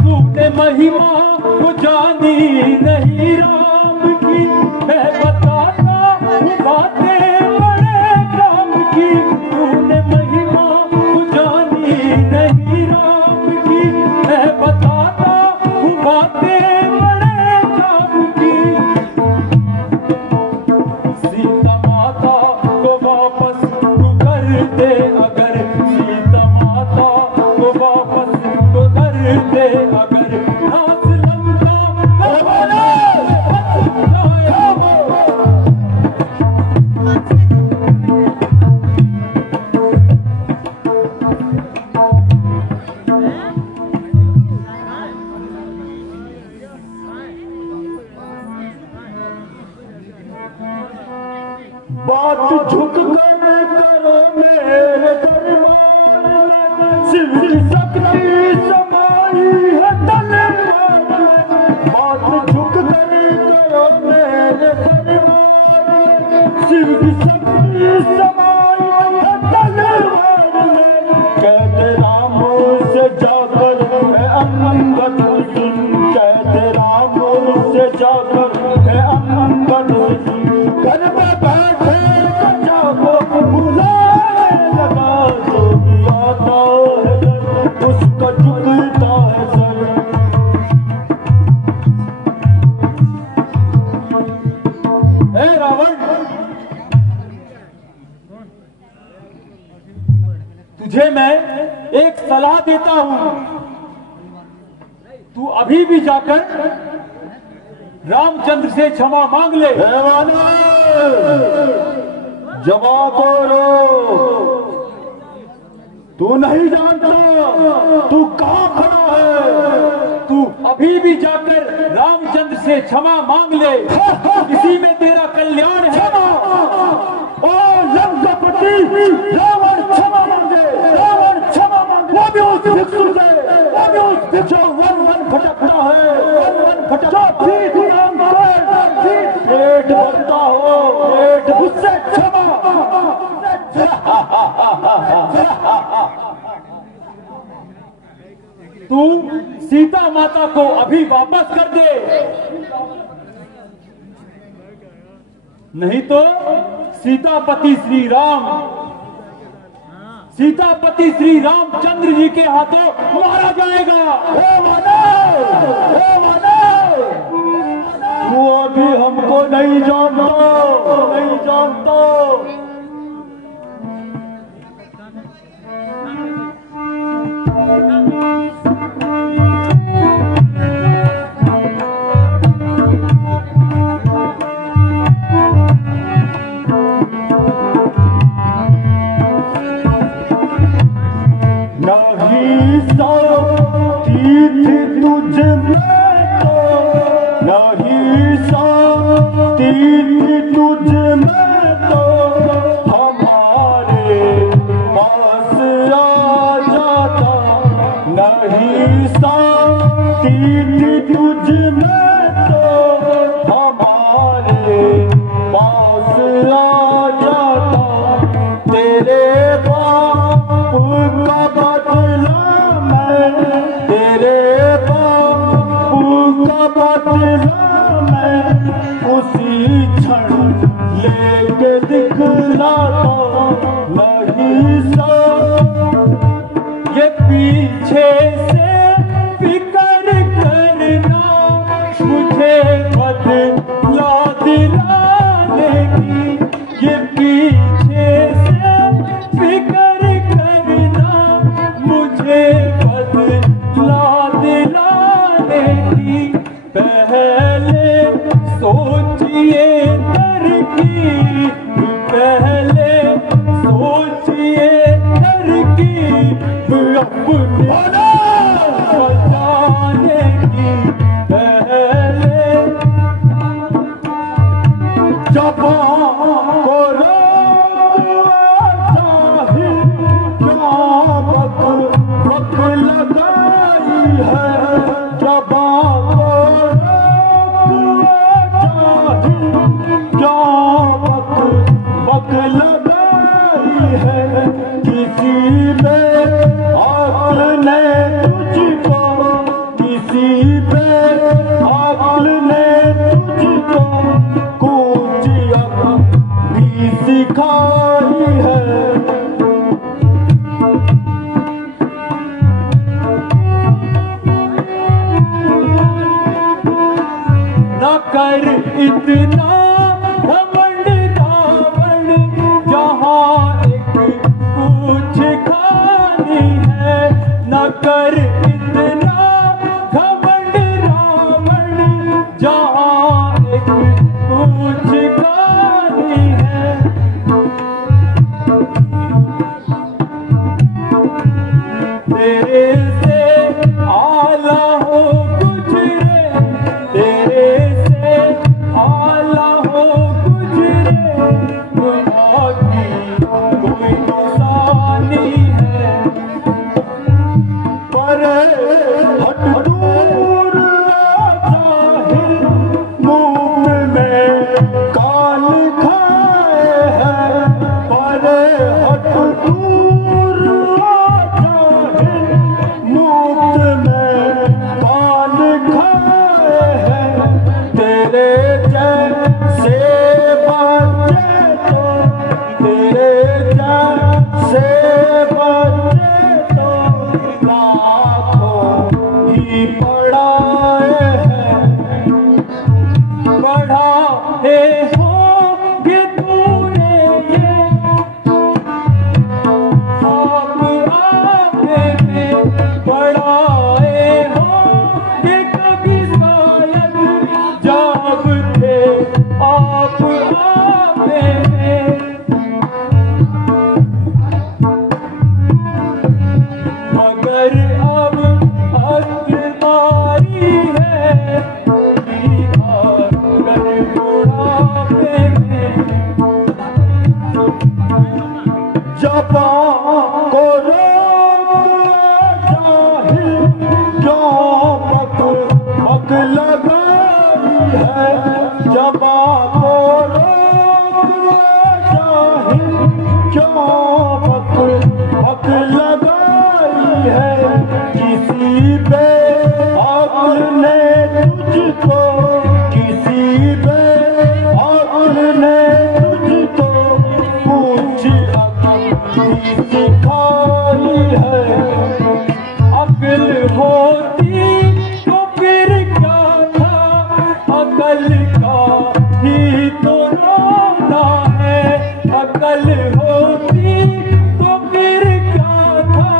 तूने महिमा को जानी नहीं राम की, मैं बताता हूँ बातें बड़े काम की, तूने महिमा को जानी नहीं राम की, मैं बताता हूँ बातें बड़े काम की, सीता माता को वापस तू कर दे अगर, सीता माता को वापस तो कर दे अगर, नाच लंका करवाना बात झुक कर करो मेरे दरबार में, शिव की शक्ति समाई है तलवार में, बात झुक कर करो मेरे दरबार में, शिव की शक्ति समाई है तलवार में, कहते राम से जाकर है अंगद सिंह, कहते राम से जाकर है अंगद सिंह, घर में बैठे कचा को बुलाने लगा, जो भी आता है उसका झुकता है सर, ए रावण, तुझे मैं एक सलाह देता हूं, तू अभी भी जाकर रामचंद्र से क्षमा मांग ले। जमा करो, तू नहीं जानता तू कहां खड़ा है, तू अभी भी जाकर रामचंद्र से क्षमा मांग ले, इसी में तेरा कल्याण है। ओ लंकापति, रावण क्षमा मांगे, रावण क्षमा मांगे, वो भी उस भिक्षु से, वो भी उस भिक्षु वन भटकता है, वन भटकता, पीठ नाम पेट भरता हो, पेट उससे क्षमा। तू सीता माता को अभी वापस कर दे, नहीं तो सीतापति श्री रामचंद्र जी के हाथों मारा जाएगा। तू अभी हमको नहीं जानता, नहीं जानता। नहीं सब थी तुझ में तो हमारे पास आ जाता, नहीं शांति थी तुझ में तो हमारे पास आ जाता, तेरे बाप का बदला मैं, तेरे बाप का बदला मैं उसी क्षण लेके दिखलाता, नहीं सा ये पीछे से फिकर करना मुझे बदला दिलाने की, ये पीछे से फिकर करना मुझे बदला दिलाने की, पहले सोचिए तरकीब, पहले सोचिए तरकीब अपने बचाने की, पहले ज़बान को चाहे क्या वक्त लगाई है, ज़बान को चाहे क्या वक्त लगाई है, किसी में अक्ल ने तुझको, किसी में अक्ल ने तुझको कुछ अक्ल भी सिखाई है, न कर इतना घमंड रावण, जहाँ एक कुछ खानी है, न कर इतना घमंड रावण, जहाँ एक कुछ खानी है, तेरे से आला हो गुजरे, तेरे से आला हो गुजरे, गुनाह की कोई निशानी है, पर हट दूर चाहे मुंह में कान खाए हैं, पर हट दूर चाहे मुंह में कान खाए हैं, तेरे जैसे बच्चे तो, तेरे जैसे बच्चे तो लाखों ही पढ़ाए हैं, पढ़ाए होंगे तूने ये आप आपे में, पढ़ाए होंगे कभी शायद जब थे आप आपे में, मगर अब अक्लदारी है कि आकर बुढ़ापे में, ज़बान को रोक चाहे क्यों वक्त लगाई है, ज़बान को रोक चाहे क्यों वक्त लगाई है, किसी पे अक्ल ने तुझको, किसी पे अक्ल ने तुझको कुछ अक्ल भी सिखाई है, अक्ल होती तो फिर क्या था, अक्ल का ही तो रोना है, अक्ल होती तो फिर क्या था,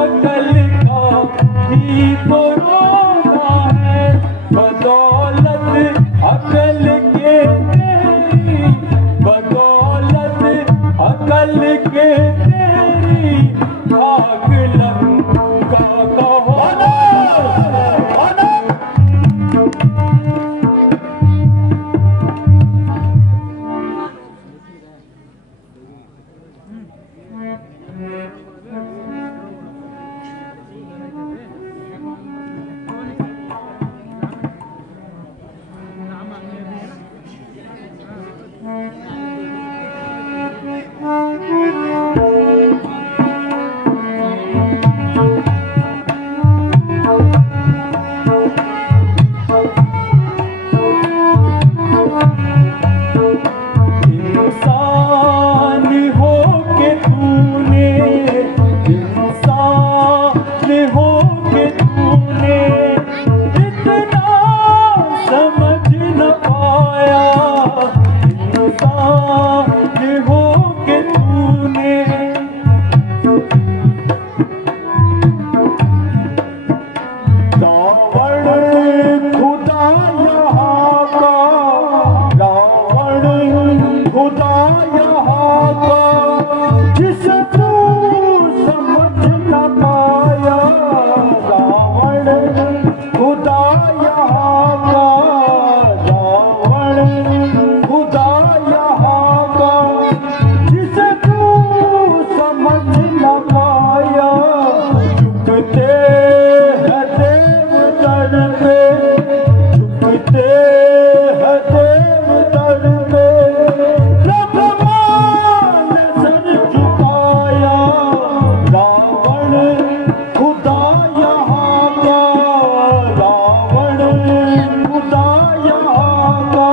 अक्ल का ही तो रोना है, बदौलत अक्ल के तेरी, बदौलत अक्ल के तेरी भाग लंका का होना, जिसे तू समझ न पाया, झुकते हैं देव दर पे, झुकते हैं देव दर पे। ब्रह्मा ने सर झुकाया, रावण खुदा यहाँ का, रावण खुदा यहाँ का।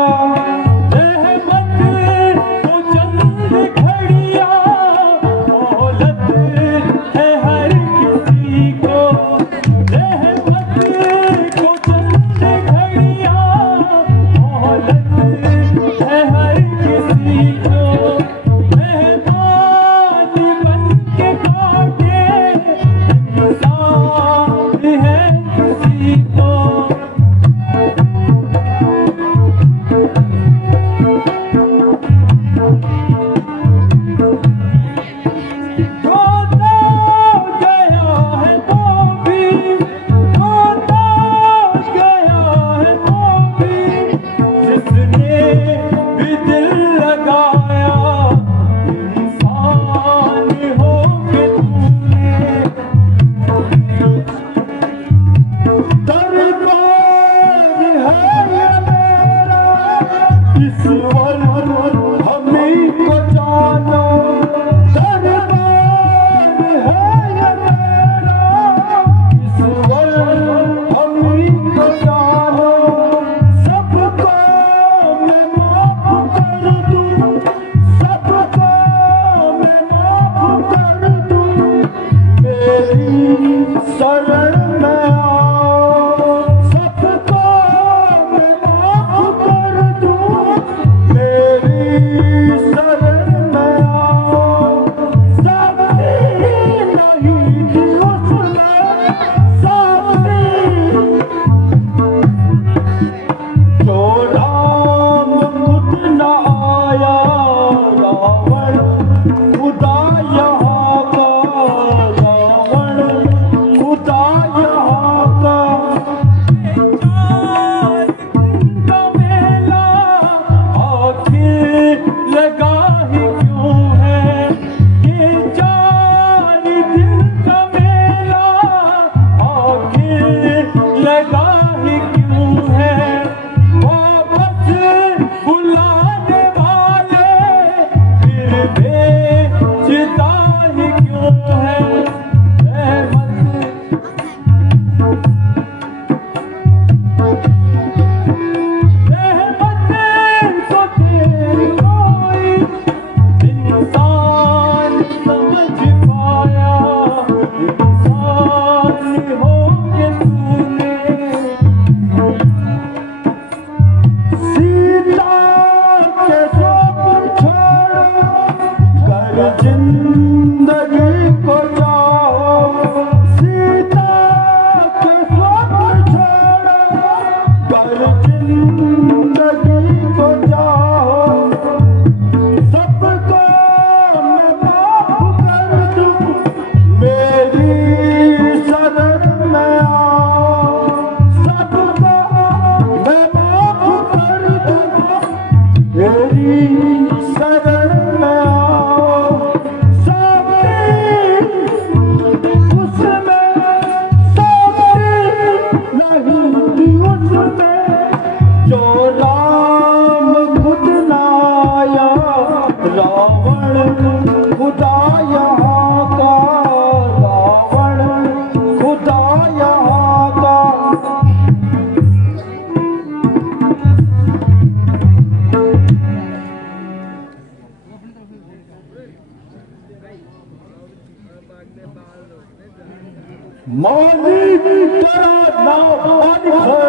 मालिक तेरा नाम मालिक है,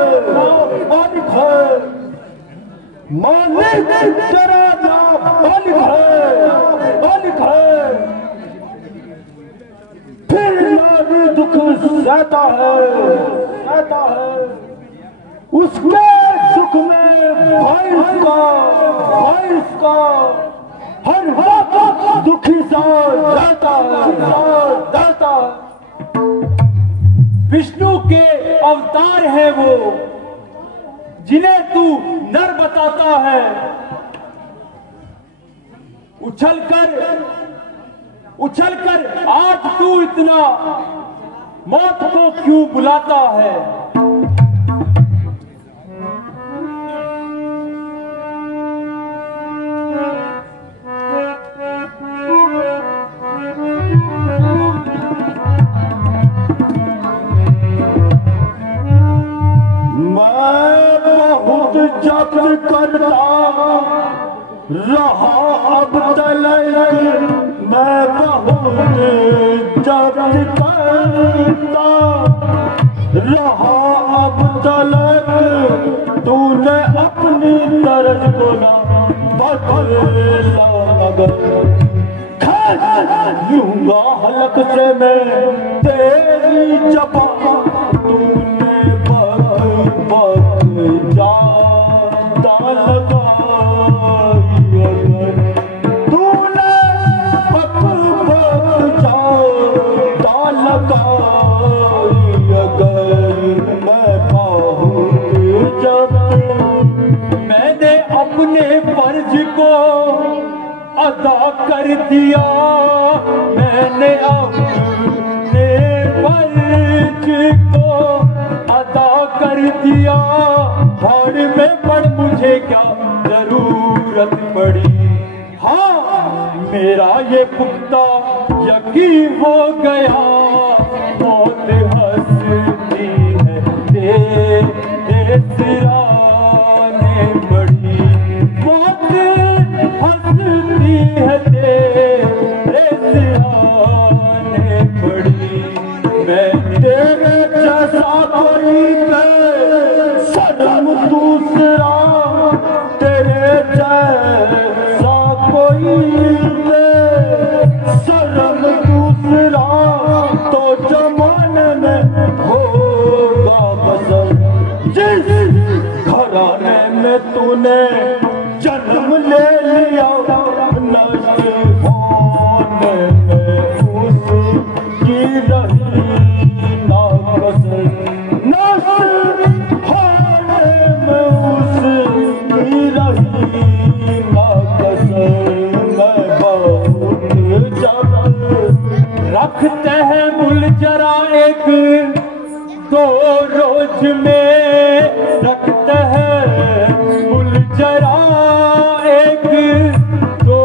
मालिक तेरा नाम मालिक है। फिर नारी दुख सहता है, उसके सुख में भाई का हर वक्त दुखी सा रहता है। विष्णु के अवतार है वो, जिन्हें तू नर बताता है। उछलकर उछलकर आज तू इतना मौत को क्यों बुलाता है? जब करता रहा अब तलक मैं बहुत जब करता रहा अब तलक तूने अपनी तरज को ना बदला मगर लूंगा हलक से मैं तेरी जबान तूने जा मैंने अपने फर्ज को अदा कर दिया, मैंने अपने फर्ज को अदा कर दिया, भाड़ में पड़ मुझे क्या जरूरत पड़ी। हाँ मेरा ये पुख्ता यकीन हो गया, मौत हंसती है तेरे सिराने बड़ी, मौत हंसती है तेरे सिराने बड़ी। मैं तेरे जैसा कोई शर्म दूसरा तेरे जैसा कोई शर्म दूसरा तो जमाने में होगा बसर। जिस घराने में तूने जन्म ले लिया नशे होने में उसकी रही ना कसर, नशे होने में उसकी रही ना कसर। मैं बहुत जब रखते हैं मुलजरा एक दो रोज में, रखते हैं मुलजरा एक दो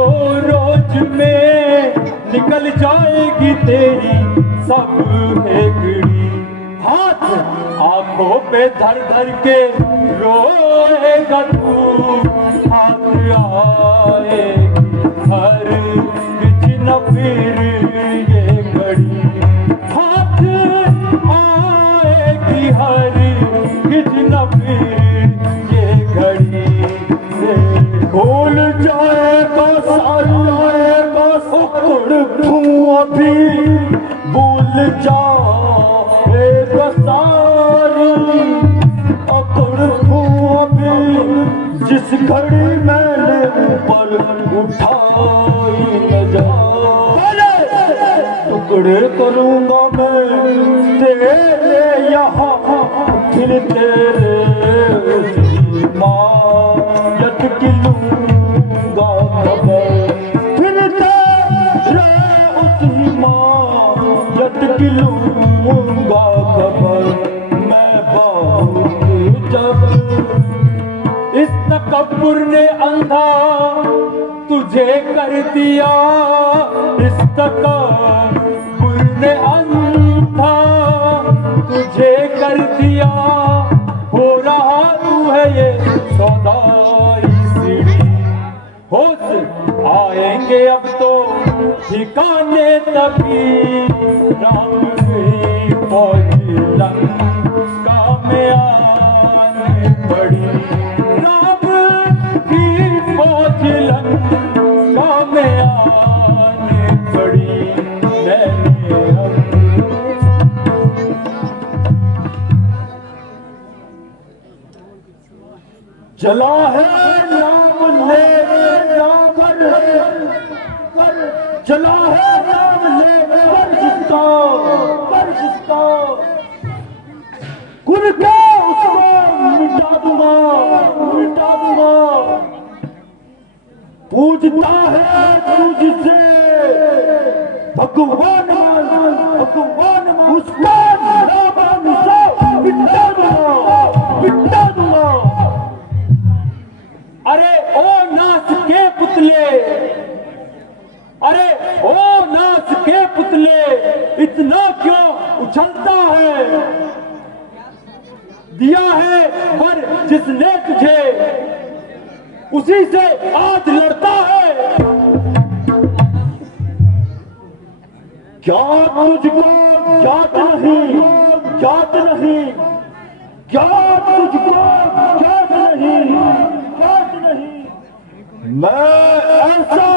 रोज में, निकल जाएगी तेरी सब हेकड़ी। हाथ आंखों पे धर धर के रोएगा तू, हाथ आएगी हर बिच न फिर ये घड़ी, हाथ आएगी हर बिच न फिर ये घड़ी। से भूल जाएगा सारेगा उखड़ अभी भूल जाएगा सारी उखड़ अभी जिस घड़ी मैंने पर उठाई नजर। टुकड़े करूंगा मैं तेरे यहाँ फिर तेरे मायत की लूंगा खबर, फिर तेरे उसी मायत की लूंगा खबर। मैं बहुत जब इस तकब्बुर ने अंधा तुझे कर दिया, इस तकब्बुर ने अंधा तुझे कर दिया, हो रहा तू है ये सौदाई सीढ़ी। होश आएंगे अब तो ठिकाने तभी, राम की फौज लंका में आने पड़ी, राम की फौज लंका में आने पड़ी। चला है नाम ले जाकर, चला है नाम ले जिसका कुल के उसको मिटा दूंगा, मिटा दूंगा। पूछता है तुझसे भगवान उसका नाम मिटा दूंगा। अरे ओ नाच के पुतले, अरे ओ नाच के पुतले, इतना क्यों उछलता है? दिया है पर जिसने तुझे, उसी से आज लड़ता है। क्या तुझको ज्ञात नहीं, ज्ञात नहीं, क्या तुझको ज्ञात नहीं, ज्ञात नहीं, मैं ऐसा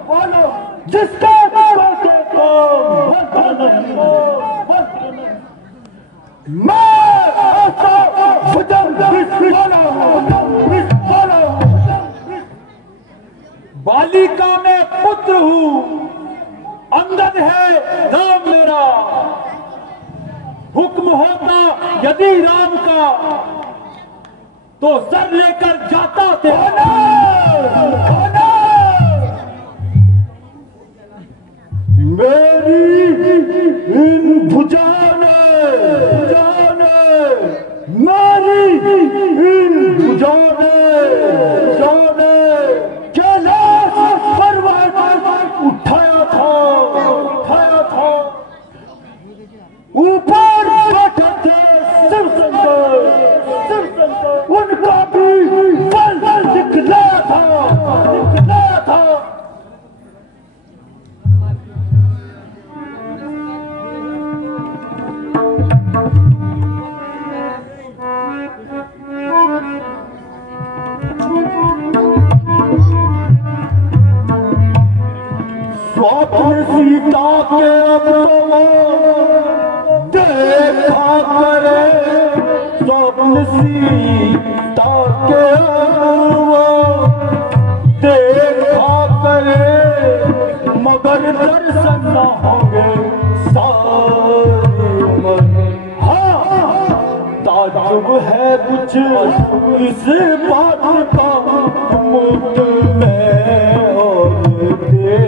वाला जिसका छोटे को बंधा नहीं, मैं ऐसा वाला बालिका में पुत्र हूँ, अंगद है नाम मेरा। हुक्म होता यदि राम का, तो सर लेकर जाता तेरा। मेरी इन भुजाने, मेरी इन भुजाने कैलाश पर्वत उठाया था, ऊपर बैठे थे शिव शंकर, उनका भी बल दिखलाया था। स्वप्न सीता के अब तो वो देखा करे, स्वप्न सीता के अब वो देखा करे, मगर दर्शन न होंगे सारी उम्र। हाँ, ताजुब है कुछ इस बात का, मुफ्त में और दे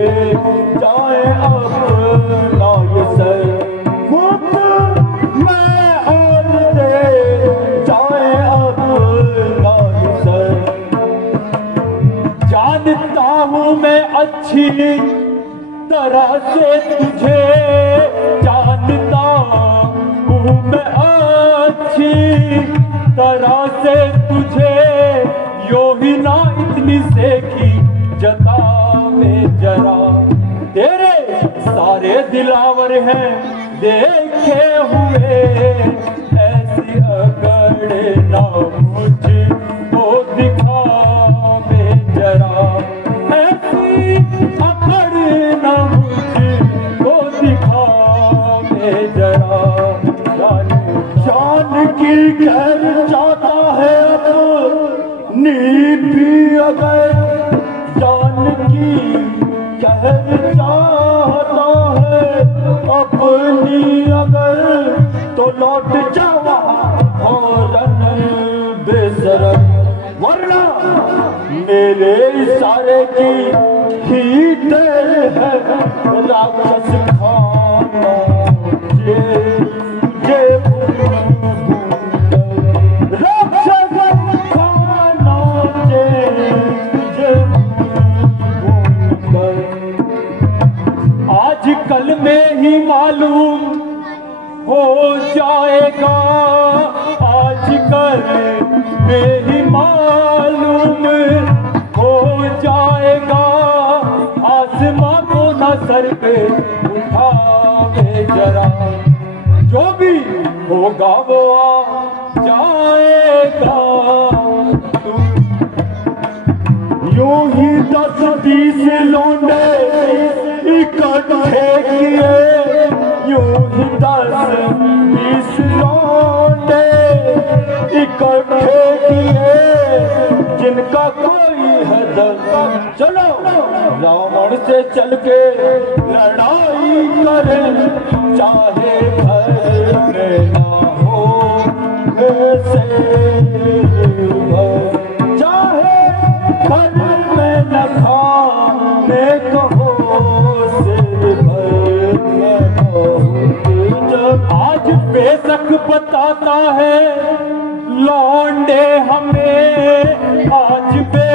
जाए अपना ये सर, मुफ्त में और दे जाए अपना ये सर। जानता हूँ मैं अच्छी तरह से तुझे, जानता हूँ मैं अच्छी तरह से तुझे, यो ही ना इतनी सेखी जतावे जरा। तेरे सारे दिलावर हैं देखे हुए, ऐसी अकड़ ना मुझको दिखावे जरा, ऐसी अकड़ ना मुझको दिखावे जरा। जानकी कह जाता है अपनी भी, अगर जानकी कह जाता है अपनी अगर, तो लौट जावा फौरन बेसरम, वरना मेरे इशारे की ही देर है राक्षस खाना तुझे राक्षस खाना तुझे। आजकल में ही मालूम हो जाएगा, आजकल में ही मालूम हो जाएगा, आसमां को न सर पे उठावे जरा, जो भी होगा वो आ जाएगा। यूं ही 10-20 लौंडे इकट्ठे किए, यूं ही 10-20 लौंडे इकट्ठे किए, जिनका कोई हद। चलो रावण से चल के लड़ाई करें, चाहे घर में ना हो ऐसे, चाहे घर में न खाने बताता है लौंडे हमें आज बे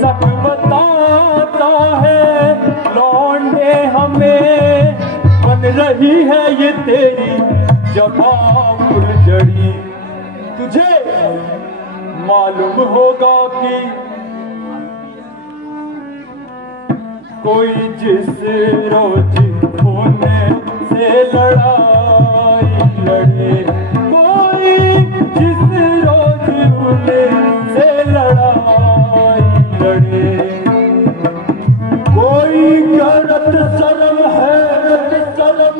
सब बताता है लौंडे हमें बन रही है ये तेरी जवां फुलझड़ी। तुझे मालूम होगा कि कोई जिस रोज होने से लड़ाई लड़े कोई जिस रोज होने से लड़ाई लड़े कोई गलत शर्म है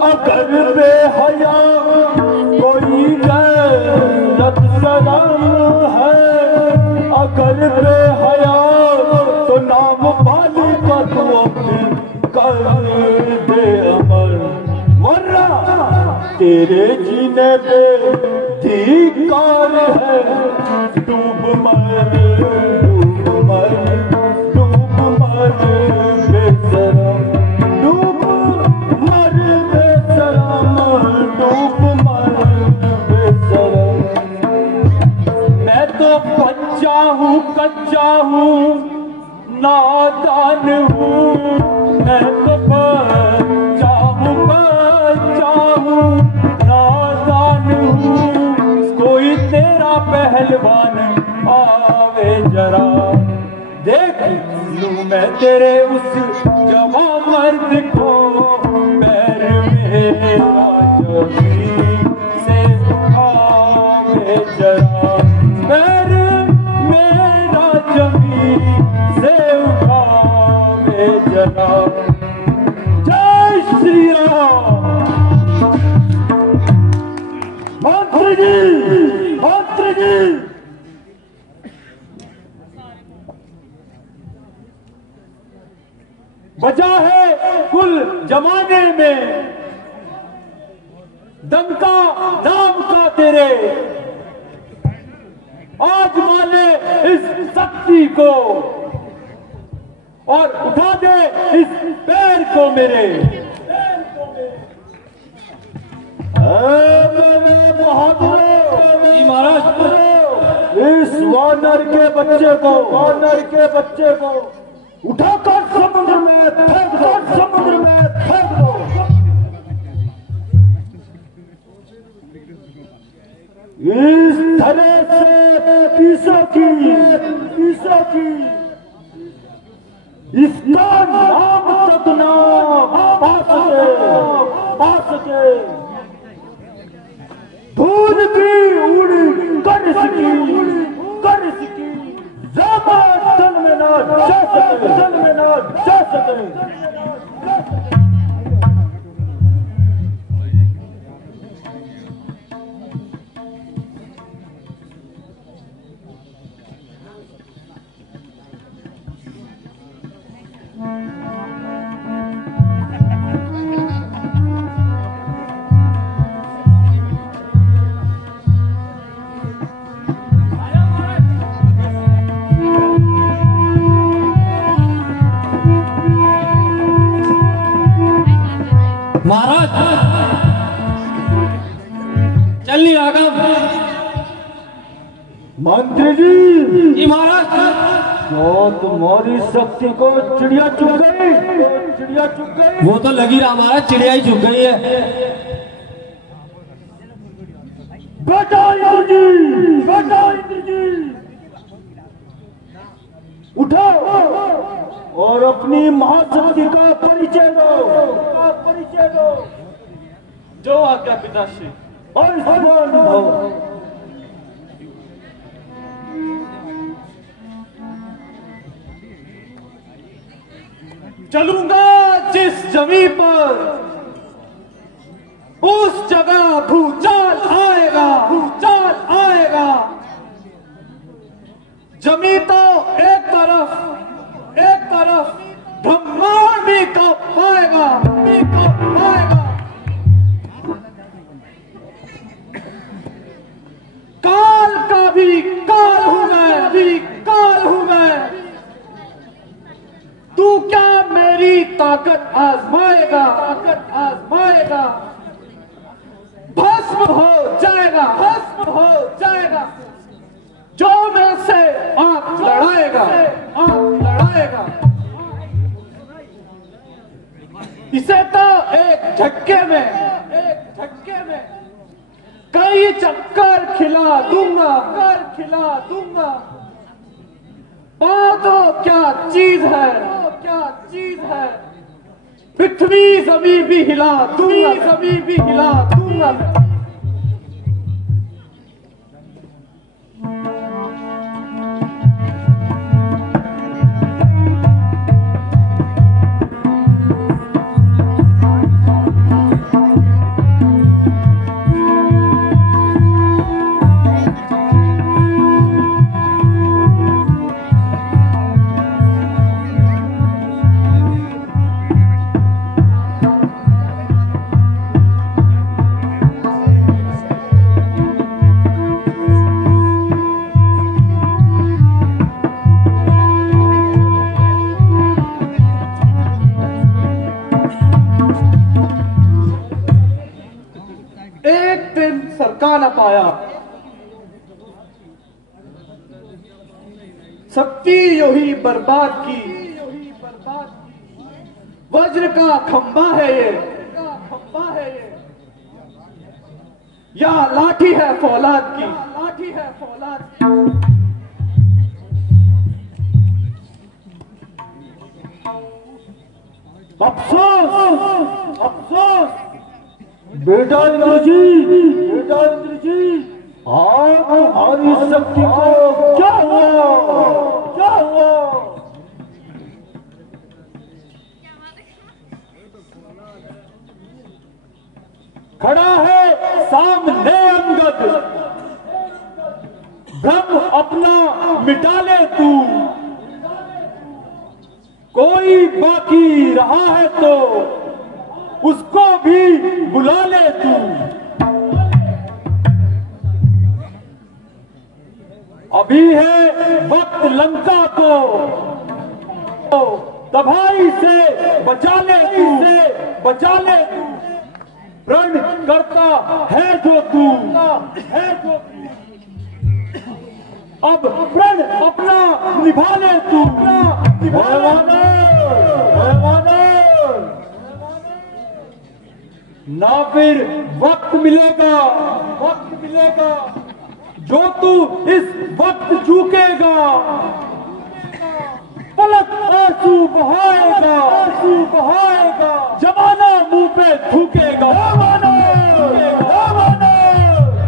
अगर बेहया कोई गलत शर्म है अगर बेहया तो नाम वाली का तू अपनी कर दे अमर वरना तेरे जीने पे धिक्कार है। डूब मर बेशरम डूब मर बेशरम डूब मर बेशरम। मैं तो कच्चा हूँ नादान हूँ मैं तो कच्चा हूँ नादान हूँ कोई तेरा पहलवान आवे जरा देख लूं मैं तेरे उस जवां मर्द को पैर मेरा जमीन से आवे जरा पैर मेरा जमीन से उठावे जरा। जय श्री राम। मंत्री जी बजा है कुल जमाने में दमका नाम का तेरे आज माले इस शक्ति को और उठा दे इस पैर को मेरे। मैंने महाराज इस वानर के बच्चे को उठाकर समुद्र में फेंक दो। इस तरह से पीसो की इसका नाम तक ना पा सके धूल भी उड़ कर सकी ज़मात जल में ना जा सके। महाराज चलनी आगा। मंत्री जी महाराज तो तुम्हारी शक्ति को चिड़िया चुग गई। वो तो लगी रहा महाराज चिड़िया ही चुग गई है। बेटा इंद्र जी उठो और अपनी महाशक्ति का परिचय दो। जो आज्ञा पिताश्री। और भव चलूंगा जिस जमीन पर उस जगह भूचाल आएगा। जमीन तो एक तरफ ब्रह्मांड भी कब पाएगा। काल का भी काल हूं मैं तू क्या मेरी ताकत आजमाएगा। बस भस्म हो जाएगा, भस्म हो जाएगा। जो मेरे से आंख लड़ाएगा, आंख लड़ाएगा, इसे तो एक झटके में कई चक्कर खिला दूंगा, खिला दूंगा। तो क्या चीज है, क्या चीज है। पृथ्वी जमीन भी हिला दूंगा, जमीन भी हिला दूंगा। सरका न पाया, शक्ति यो ही बर्बाद की। वज्र का खंबा है ये, या लाठी है फौलाद की, लाठी है फौलाद की। अफसोस, अफसोस बेटा इंद्रजीत, आज तुम्हारी शक्ति को क्या हुआ, क्या हुआ। खड़ा है सामने अंगद, भ्रम अपना मिटा ले तू। कोई बाकी रहा है तो उसको भी बुला ले तू। अभी है वक्त लंका को तबाही से बचा ले तू, बचा ले तू। प्रण करता है जो तू, है जो तू। अब प्रण अपना निभा ले तू, निभा ले। ना फिर वक्त मिलेगा, वक्त मिलेगा जो तू इस वक्त चूकेगा। पलक आंसू बहाएगा, आंसू बहाएगा। जमाना मुंह पे थूकेगा,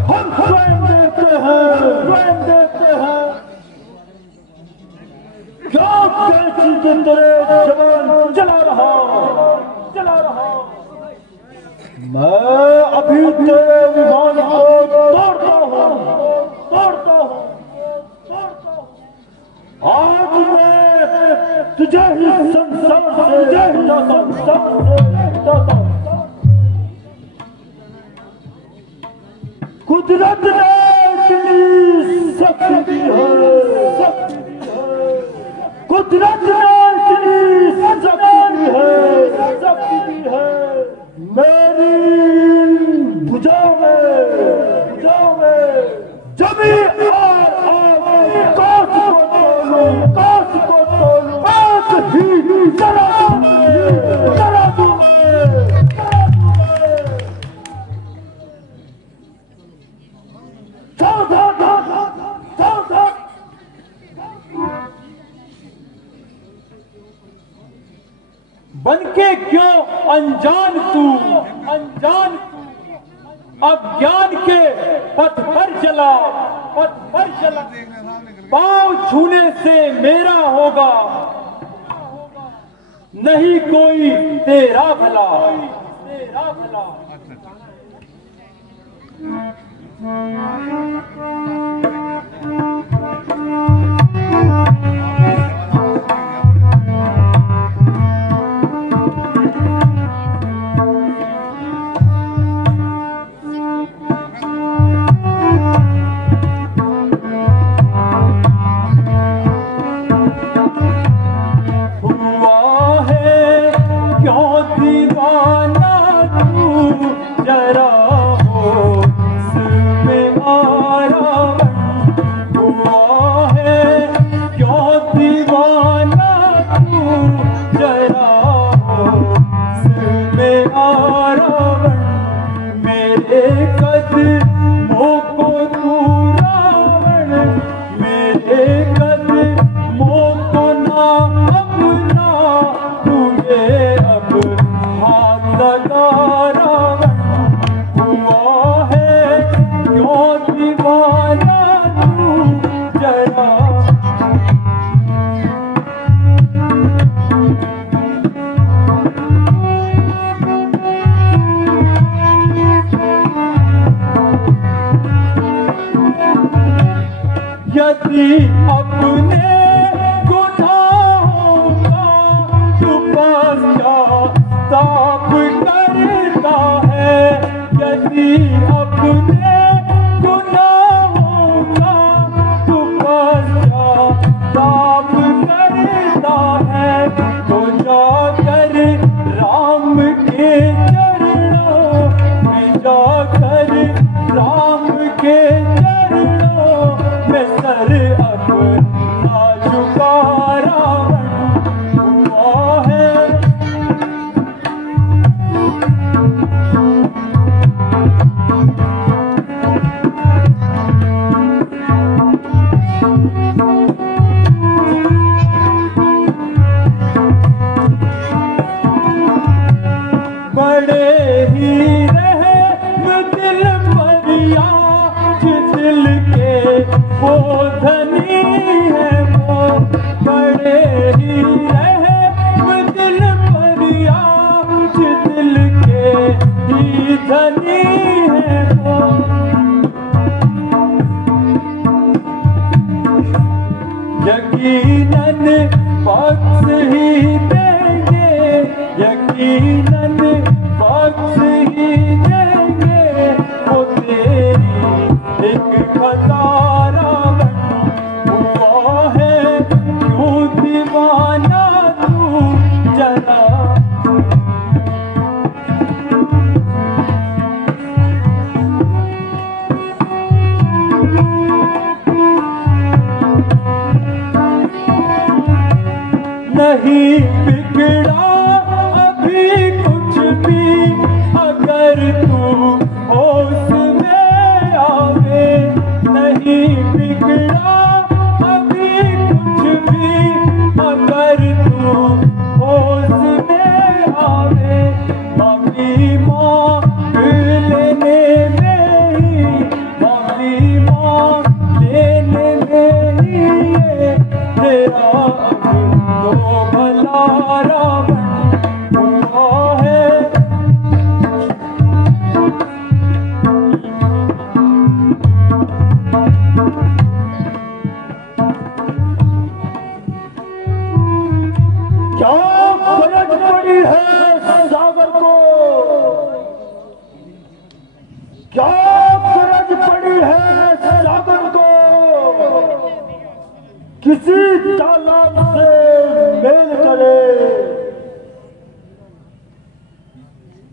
हम स्वयं देखते हैं, स्वयं देखते हैं। क्या कैसी तेरे जवान चला रहा, चला रहा। मैं अभी तेरे विमान को तोड़ता हूँ, तोड़ता हूँ, तोड़ता हूँ। आज मैं तुझे ही संसार से, तुझे ही संसार से हटाता हूँ। कुदरत ने इतनी शक्ति दी है, शक्ति दी है। कुदरत ने इतनी शक्ति दी है, शक्ति दी है। मेरी भुजाओं में जमी और काश को तोलूं, काश को तोलूं। एक ही जरा दूं बनके क्यों अनजान तू, अनजान तू। अज्ञान के पथ पर चला, पथ पर चला। पांव छूने से मेरा होगा, नहीं कोई तेरा भला, तेरा भला। दीवाना तू जरा हो जरा में रावण मेरे कदमों को तू रावण मेरे कदमों को ना अपना तुझे अब हाथ लगा रावण हुआ है क्यों दीवाना तू जरा यदि अपने गुनाहों का तू पश्चाताप करता है यदि अपने गुनाहों का तू पश्चाताप करता है तो जाकर राम के चरणों में जाकर राम के चरणों में सर अपना झुका रावण हुआ है बड़े ही रहम दिल परिया दिल के वो धनी है वो बड़े ही रहम दिल परिया दिल के ही धनी है वो यकीनन बख्श ही देंगे यकीनन बख्श ही देंगे वो तेरी एक खतारा हुआ है क्यों दीवाना तू जरा नहीं बिगड़ा अभी कुछ भी अगर तू होश में आवे नहीं बिगड़ा अभी कुछ भी अगर तू होश में आवे माफी मांग लेने में ही माफी मांग लेने में ही ये तेरा तो भला रावण हुआ है क्या गरज पड़ी है सागर को क्या गरज पड़ी है सागर को किसी चालाक से मेल करे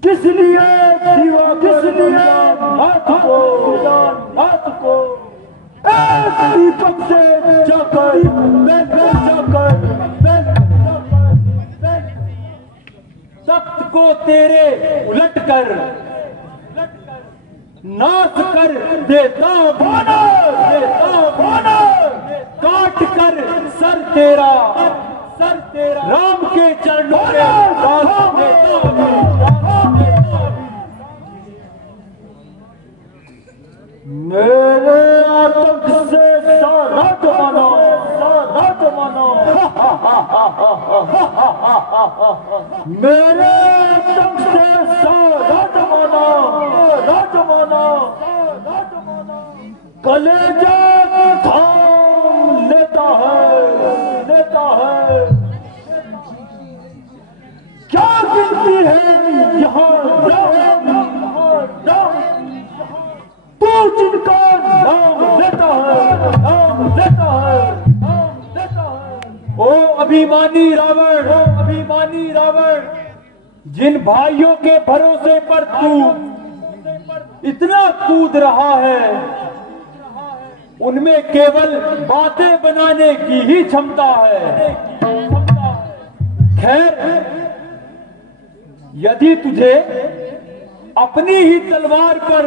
किस लिए दीवा किस लिए नाथ को एक दीपक से जाकर तख्त को तेरे उलट कर नाश कर देता बाना काट कर सर तेरा राम के चरणों में डाल देता मेरे आतंक से सारा जमाना मेरे आतंक से सारा जमाना कलेजा थाम लेता है क्या गिनती है यहाँ तू जिनका नाम लेता है ओ अभिमानी रावण जिन भाइयों के भरोसे पर तू इतना कूद रहा है उनमें केवल बातें बनाने की ही क्षमता है। खैर, यदि तुझे अपनी ही तलवार पर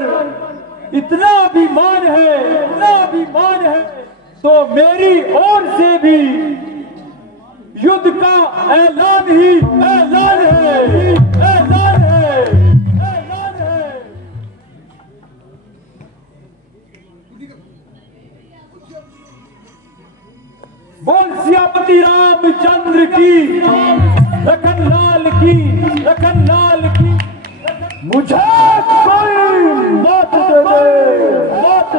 इतना अभिमान है, तो मेरी ओर से भी युद्ध का ऐलान है। बोल सियापति रामचंद्र की, लखनलाल की। मुझे कोई मौत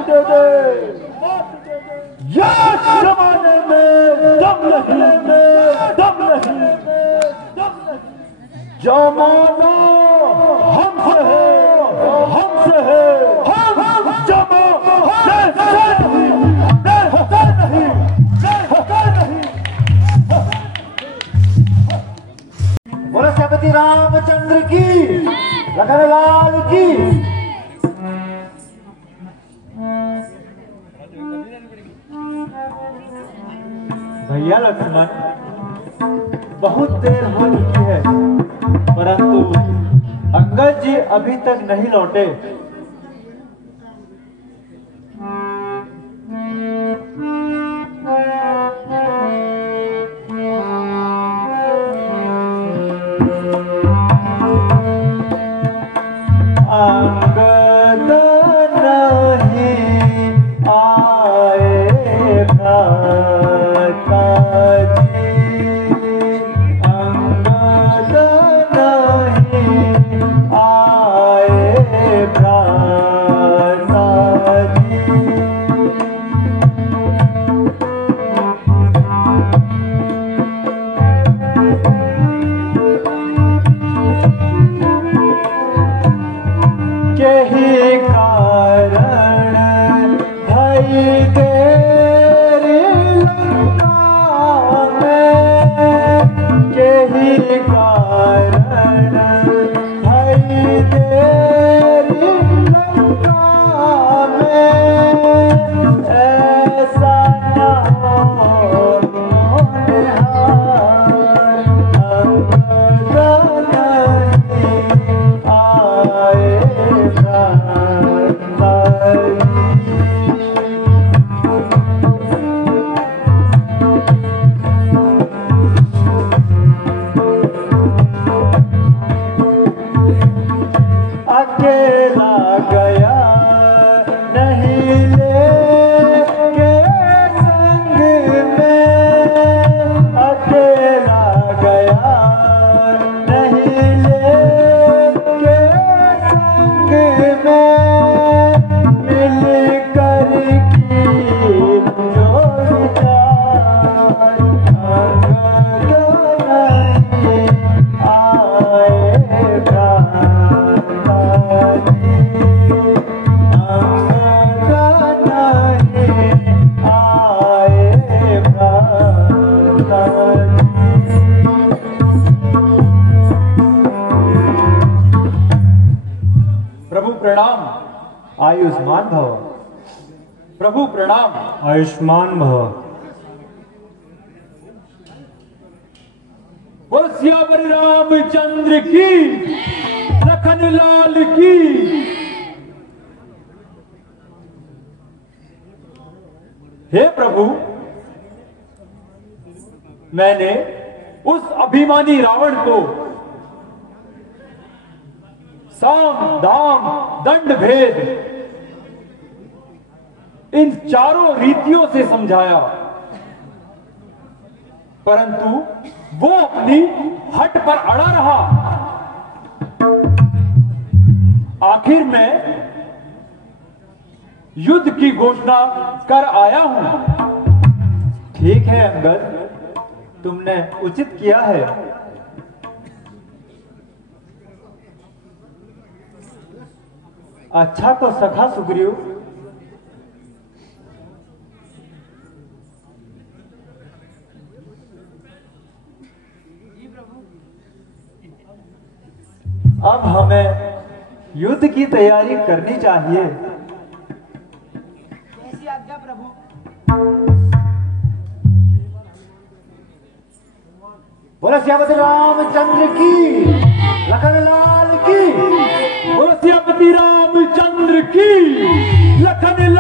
दे दे। ये जमाने में दम नहीं। जमाना हमसे है, हम जमाने नहीं। बोलो सेनापति रामचंद्र की, लखनलाल की। भैया लक्ष्मण, बहुत देर हो चुकी है, परंतु अंगद जी अभी तक नहीं लौटे। आयुष्मान भव। प्रभु प्रणाम। आयुष्मान भव। बोल सियावर रामचंद्र की, लखनलाल की। हे प्रभु, मैंने उस अभिमानी रावण को साम दाम दंड भेद इन चारों रीतियों से समझाया, परंतु वो अपनी हट पर अड़ा रहा। आखिर मैं युद्ध की घोषणा कर आया हूं। ठीक है अंगद, तुमने उचित किया है। अच्छा तो सखा सुग्रीव, अब हमें युद्ध की तैयारी करनी चाहिए। कैसी आज्ञा प्रभु। बोला सियापति राम रामचंद्र की, लखनलाल की। बोलो सियापति रामचंद्र की, लखन